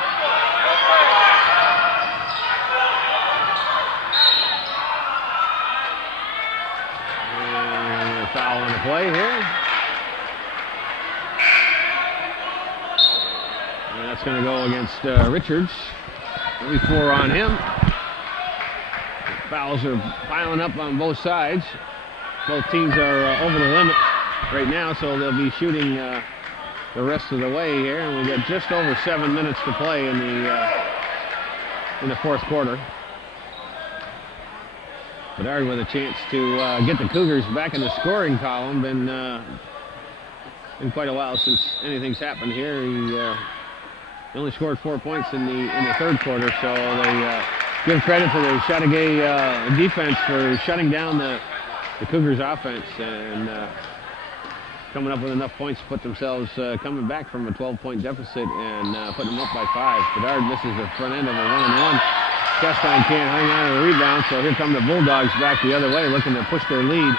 And a foul on the play here. And that's going to go against Richards. It'll be 4 on him. Fouls are piling up on both sides. Both teams are over the limit right now, so they'll be shooting the rest of the way here. And we got just over 7 minutes to play in the fourth quarter. Bedard with a chance to get the Cougars back in the scoring column. Been quite a while since anything's happened here. He only scored 4 points in the third quarter, so they give credit to the Chateaugay defense for shutting down the Cougars offense and coming up with enough points to put themselves coming back from a 12-point deficit and putting them up by 5. Bedard misses the front end of a 1-and-1. Chateaugay can't hang on to the rebound, so here come the Bulldogs back the other way, looking to push their lead.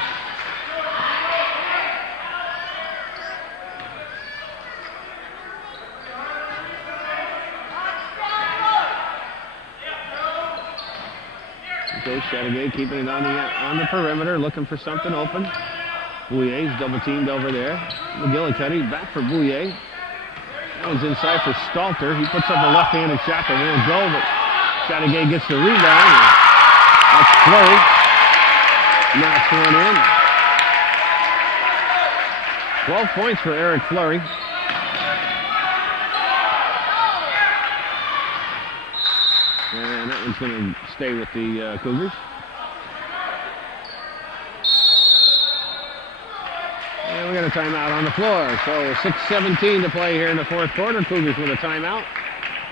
Chateaugay keeping it on the perimeter, looking for something open. Bouillet's double teamed over there. McGillicuddy back for Bouillet. That one's inside for Stalter. He puts up a left-handed shot that won't go, but Chateaugay gets the rebound. That's Fleury. Knocks one in. 12 points for Eric Fleury. And that one's going to stay with the Cougars. And we got a timeout on the floor. So 6:17 to play here in the fourth quarter. Cougars with a timeout,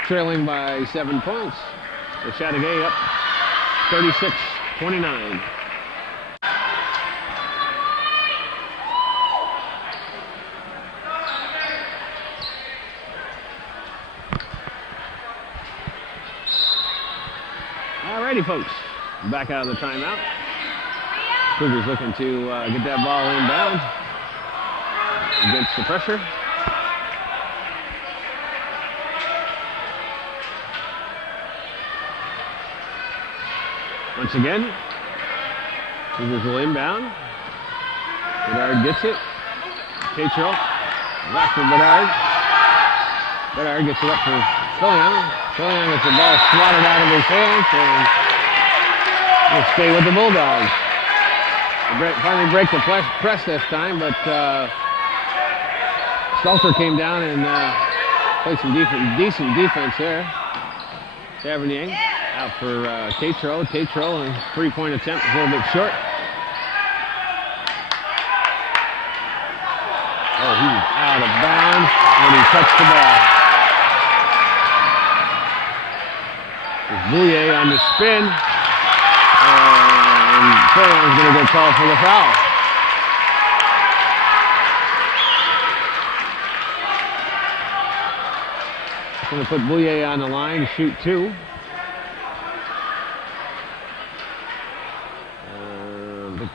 trailing by 7 points. The Chateaugay up 36-29. Alrighty, folks, back out of the timeout. Cougars looking to get that ball inbound against the pressure. Once again, Cougars will inbound. Bedard gets it. Chateaugay back for Bedard. Bedard gets it up for Filion. Filion gets the ball swatted out of his hands and will stay with the Bulldogs. Finally break the press this time, but Stalter came down and played some decent defense there. Tavernier out for Chateaugay. Chateaugay, a three-point attempt, a little bit short. Oh, he was out of bounds when he touched the ball. There's Bouillet on the spin. And Filion's going to get called for the foul. Going to put Bouillet on the line to shoot 2.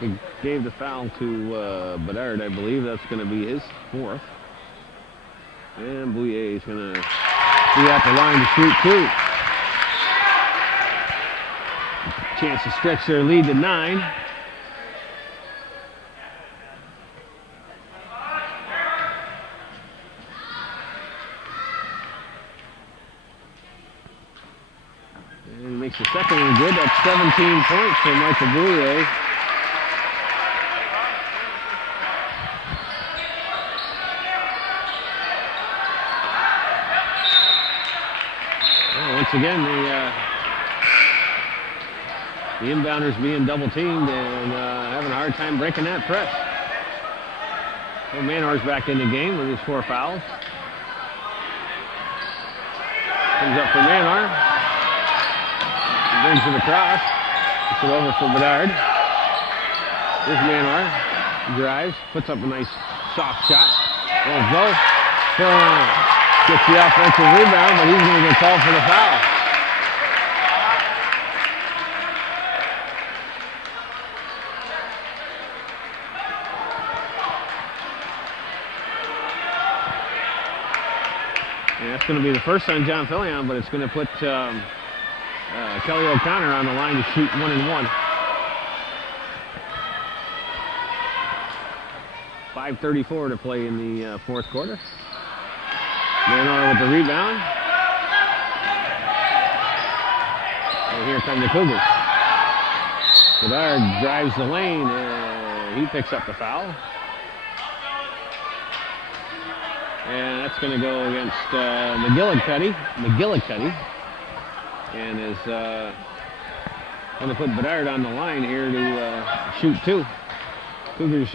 They gave the foul to Bedard, I believe. That's going to be his 4th. And Bouillet is going to be at the line to shoot 2. Chance to stretch their lead to 9. Makes the second one good. That's 17 points for Michael Boulier. Well, once again, the inbounders being double teamed and having a hard time breaking that press. Well, Manor's back in the game with his 4 fouls. Comes up for Manor. Brings it across. Gets it over for Bedard. Here's Manor. Drives. Puts up a nice soft shot. Won't go. Gets the offensive rebound, but he's going to get called for the foul. And that's going to be the first on John Fillion, but it's going to put Kelly O'Connor on the line to shoot 1 and 1. 5:34 to play in the fourth quarter. Manor with the rebound. And here come the Cougars. Bedard drives the lane and he picks up the foul. And that's going to go against McGillicuddy. And is going to put Bedard on the line here to shoot 2. Cougars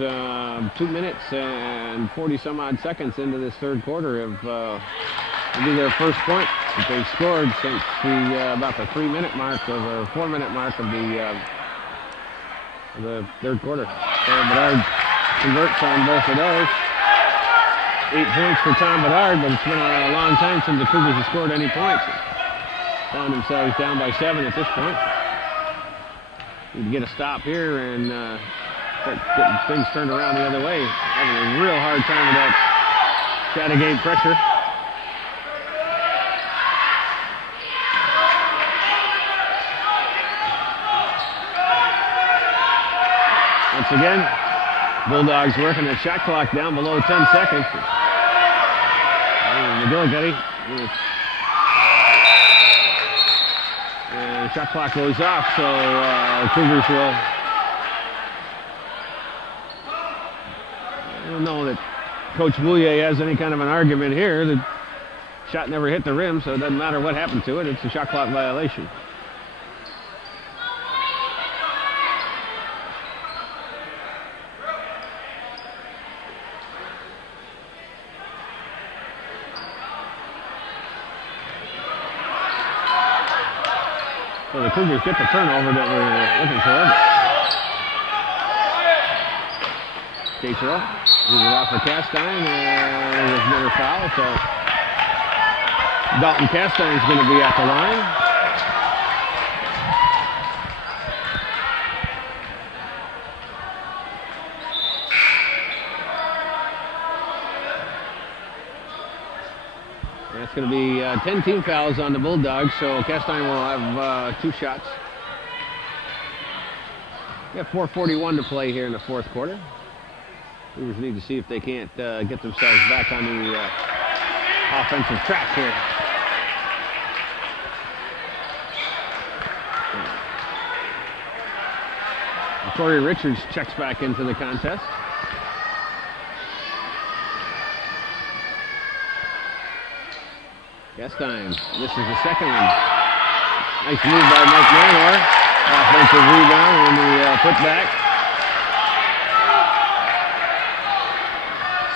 2 minutes and 40 some odd seconds into this third quarter have will be their first point that they've scored since about the 3-minute mark or the 4-minute mark of the third quarter. So Bedard converts on both of those. 8 points for Tom Bedard, but it's been a long time since the Cougars have scored any points. Found themselves down by 7 at this point. Need to get a stop here and start getting things turned around the other way. Having a real hard time with that Chateaugay pressure. Once again, Bulldogs working the shot clock down below 10 seconds. McGillicuddy. And the shot clock goes off, so Cougars will. I don't know that Coach Boulier has any kind of an argument here. The shot never hit the rim, so it doesn't matter what happened to it. It's a shot clock violation. So the Cougars get the turnover that we're looking for. Castro moves it off for Castine, and there's another foul. So Dalton Castine's going to be at the line. That's going to be 10 team fouls on the Bulldogs, so Castine will have 2 shots. We have 4:41 to play here in the fourth quarter. Cougars need to see if they can't get themselves back on the offensive track here. Corey Richards checks back into the contest. Castine, this is the second one. Nice move by Mike Manor. Offensive rebound and the putback.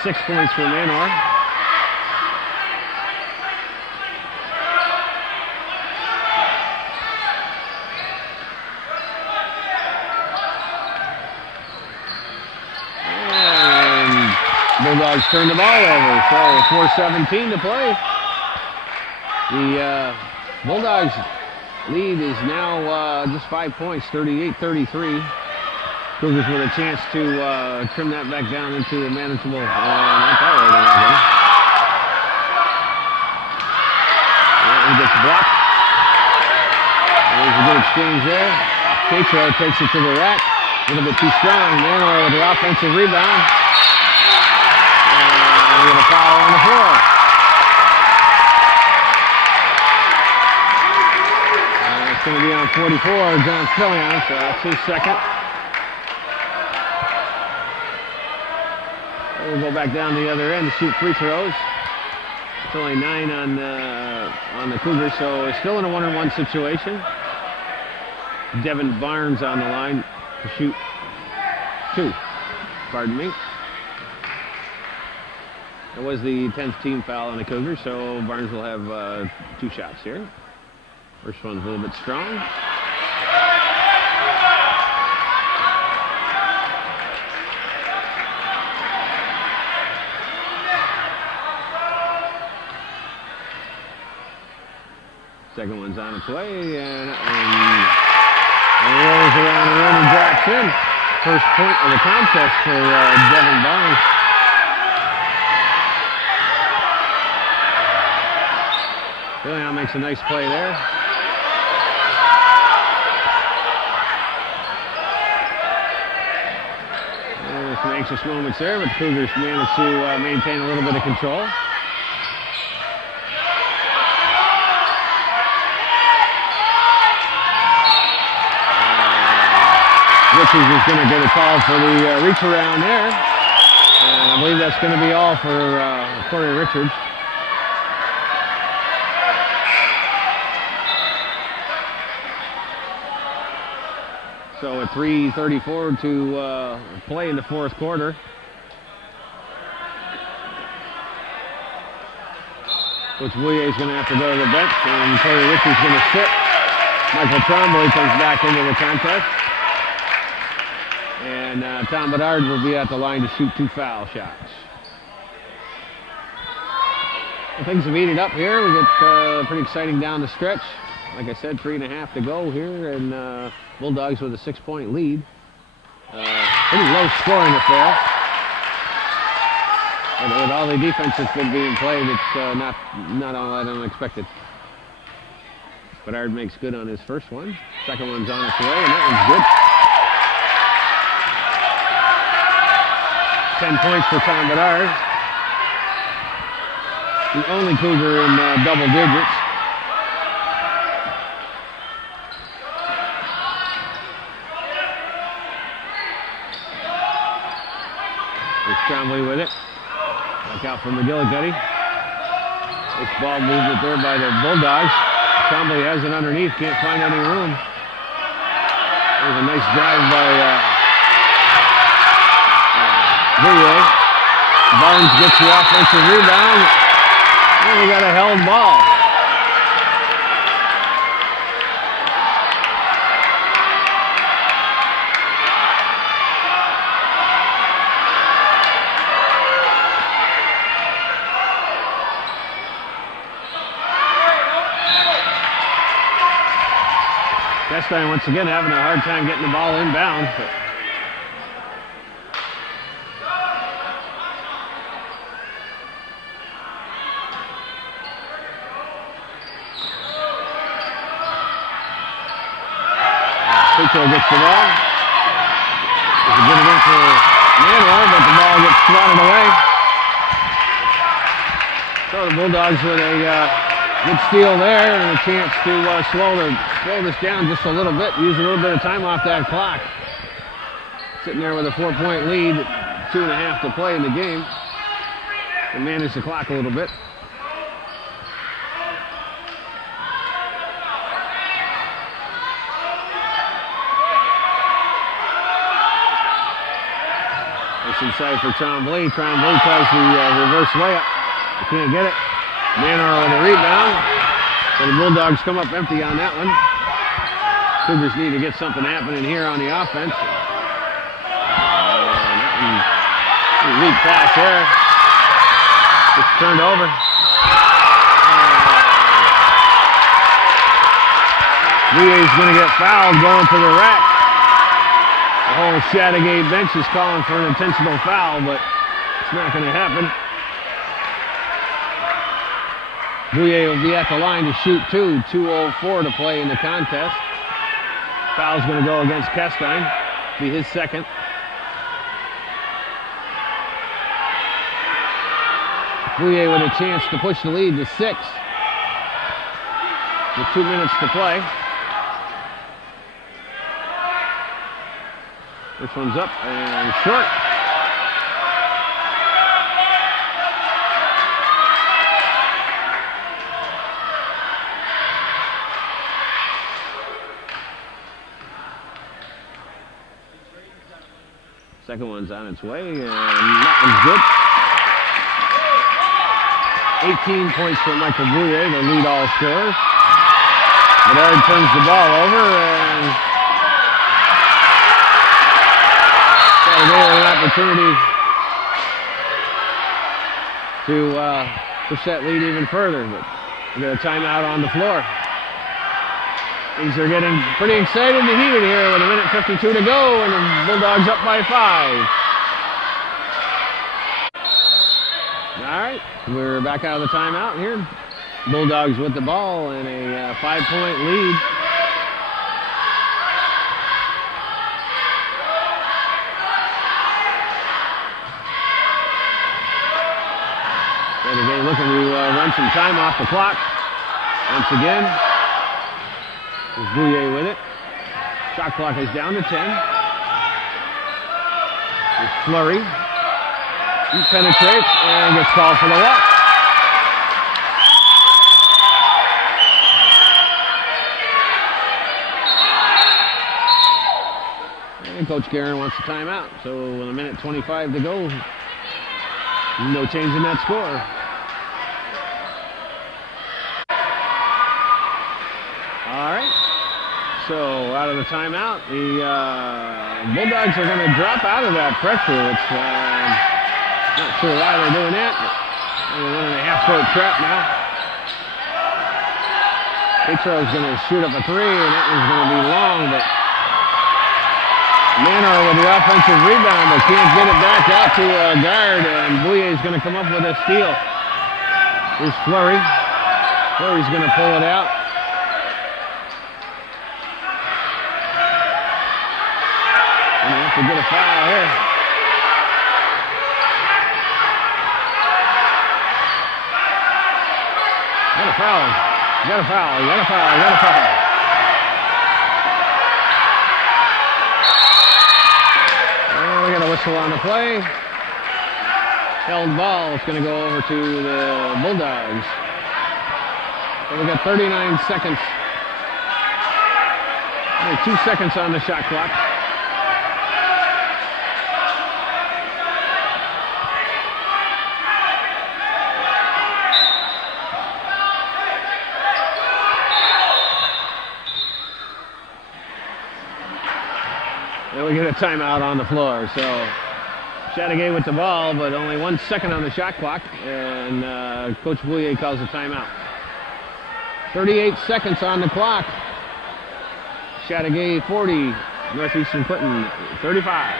6 points for Manor. And Bulldogs turn the ball over, so 4:17 to play. The Bulldogs lead is now just 5 points, 38-33. Cougars with a chance to trim that back down into a manageable. Not that way, and gets blocked. There's a good exchange there. Castro takes it to the rack. A little bit too strong. Manor with the offensive rebound. And we get a foul on the floor. It's going to be on 44, John Fillion, so that's his second. We'll go back down the other end to shoot free throws. It's only 9 on the Cougars, so it's still in a 1-on-1 situation. Devin Barnes on the line to shoot 2. Pardon me. It was the 10th team foul on the Cougars, so Barnes will have 2 shots here. First one's a little bit strong. Second one's on its way, and rolls around the rim and drops in. First point of the contest for Devin Barnes. Fillion makes a nice play there. And some anxious moments there, but the Cougars managed to maintain a little bit of control. Richards is going to get a call for the reach around there. And I believe that's going to be all for Corey Richards. So at 3:34 to play in the fourth quarter. Coach Bouillet is going to have to go to the bench, and Corey Richards is going to sit. Michael Trombley comes back into the contest. And Tom Bedard will be at the line to shoot 2 foul shots. Well, things have heated up here. We get pretty exciting down the stretch. Like I said, 3.5 to go here, and Bulldogs with a 6-point lead. Pretty low scoring affair. And with all the defense that's been being played, it's not all that unexpected. Bedard makes good on his first one. Second one's on its way, and that one's good. 10 points for Tom Bedard. The only Cougar in double digits. There's Trombley with it. Back out from McGillicuddy. Nice ball movement there by the Bulldogs. Trombley has it underneath, can't find any room. There's a nice drive by Bouillet. Barnes gets the offensive rebound. And we got a held ball. Chastain once again having a hard time getting the ball inbound. Pucho gets the ball. There's a good one for Manuel, but the ball gets swatted away. So the Bulldogs with a good steal there and a chance to slow this down just a little bit, use a little bit of time off that clock. Sitting there with a 4-point lead, 2.5 to play in the game. And manage the clock a little bit. Inside for Trombley. Trombley tries the reverse layup. He can't get it. Manor with a rebound. So the Bulldogs come up empty on that one. Cougars need to get something happening here on the offense. And that one, weak pass there. Just turned over. Bouillet's going to get fouled going to the rack. The whole Chateaugay bench is calling for an intentional foul, but it's not going to happen. Bouillet will be at the line to shoot 2. 2:04 to play in the contest. Foul's going to go against Chastain. Be his second. Bouillet with a chance to push the lead to 6. With 2 minutes to play. First one's up and short. Second one's on its way, and that one's good. 18 points for Michael Bouye, the lead all scorer. Bedard turns the ball over, and Chateaugay with an opportunity to push that lead even further, but we got a timeout on the floor. Things are getting pretty excited and heated here with 1:52 to go, and the Bulldogs up by 5. All right, we're back out of the timeout here. Bulldogs with the ball and a 5-point lead. Chateaugay looking to run some time off the clock. Once again, there's Bouye with it. Shot clock is down to 10. There's Flurry. He penetrates and gets called for the walk. And Coach Guerin wants a timeout. So with 1:25 to go, no change in that score. All right. So out of the timeout, the Bulldogs are going to drop out of that pressure. It's not sure why they're doing that, but they're running a half-court trap now. Petro's going to shoot up a 3, and that one's going to be long, but Manor with the offensive rebound, but can't get it back out to a guard, and Bouye is going to come up with a steal. Here's Flurry. Flurry's going to pull it out. And they have to get a foul here. Got a foul. Got a foul. Got a foul. Got a foul. We got a whistle on the play. Held ball. It's going to go over to the Bulldogs. So we got 39 seconds. Only 2 seconds on the shot clock. And we get a timeout on the floor. So Chateaugay with the ball, but only 1 second on the shot clock, and Coach Bouye calls a timeout. 38 seconds on the clock. Chateaugay 40, Northeastern Clinton 35.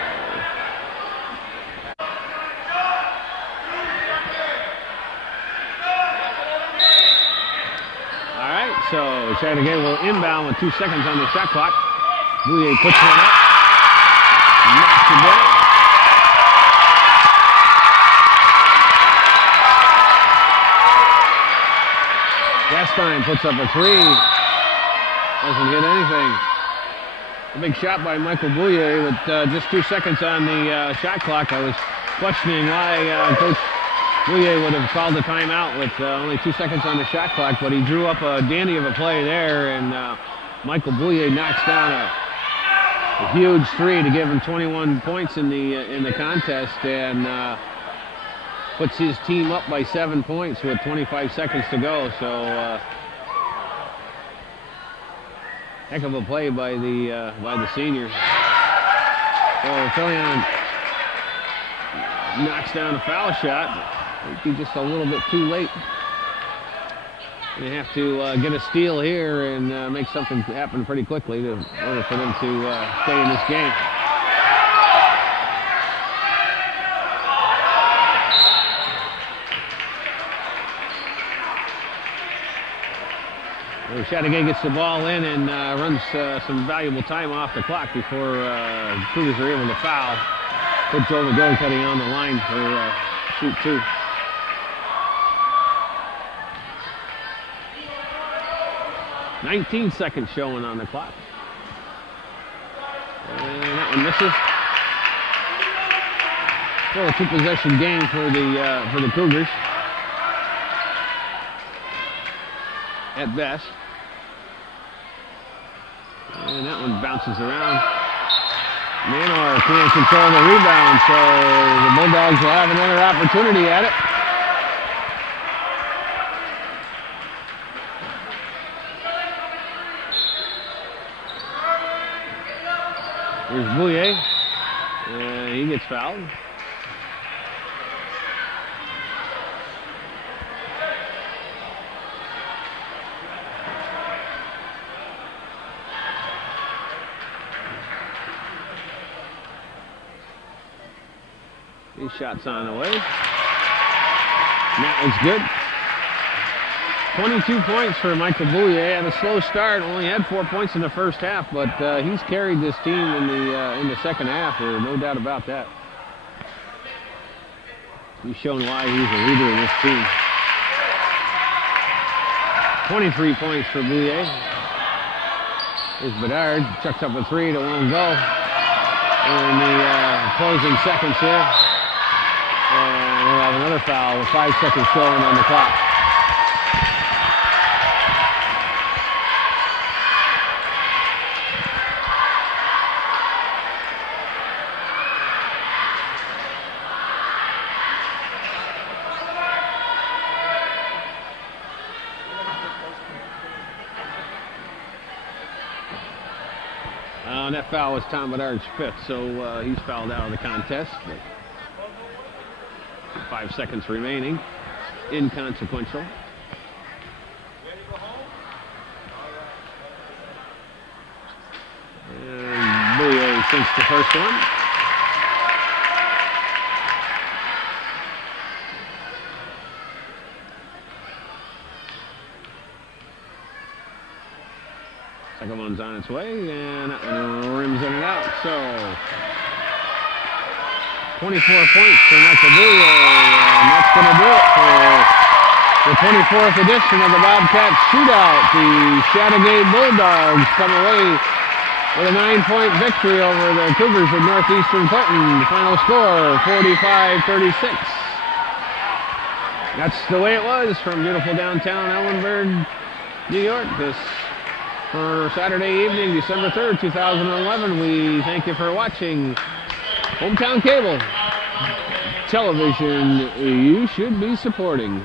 All right, so Chateaugay will inbound with 2 seconds on the shot clock. Bouye puts one up. Knocks it down. Gastine puts up a 3. Doesn't hit anything. A big shot by Michael Bouye with just 2 seconds on the shot clock. I was questioning why Coach Bouye would have called a timeout with only 2 seconds on the shot clock, but he drew up a dandy of a play there, and Michael Bouye knocks down a huge 3 to give him 21 points in the contest, and puts his team up by 7 points with 25 seconds to go. So heck of a play by the senior. So Philion knocks down a foul shot. Might be just a little bit too late. They have to get a steal here and make something happen pretty quickly in order for them to stay in this game. Chateaugay gets the ball in and runs some valuable time off the clock before Cougars are able to foul. Put Joe McGillicuddy on the line for shoot 2. .19 seconds showing on the clock. And that one misses. Still a two-possession game for the Cougars. At best. And that one bounces around. Manor can't control the rebound, so the Bulldogs will have another opportunity at it. Here's Bouillet. He gets fouled. These shots on the way. And that was good. 22 points for Michael Bouillet. Had a slow start, only had 4 points in the first half, but he's carried this team in the second half. There's no doubt about that. He's shown why he's a leader in this team. 23 points for Bouillet. Here's Bedard, chucks up a three, it won't go. In the closing seconds here. And we'll have another foul with 5 seconds showing on the clock. And that foul was Tom Bedard's 5th, so he's fouled out of the contest. But 5 seconds remaining. Inconsequential. And Bouillet sinks the first one. Second one's on its way, and that one rims in and out. So 24 points for Michael Bouillet, and that's going to do it for the 24th edition of the Bobcat shootout. The Chateaugay Bulldogs come away with a 9-point victory over the Cougars of Northeastern Clinton. The final score, 45-36. That's the way it was from beautiful downtown Ellenburg, New York. This for Saturday evening, December 3rd, 2011. We thank you for watching Hometown Cable Television. You should be supporting.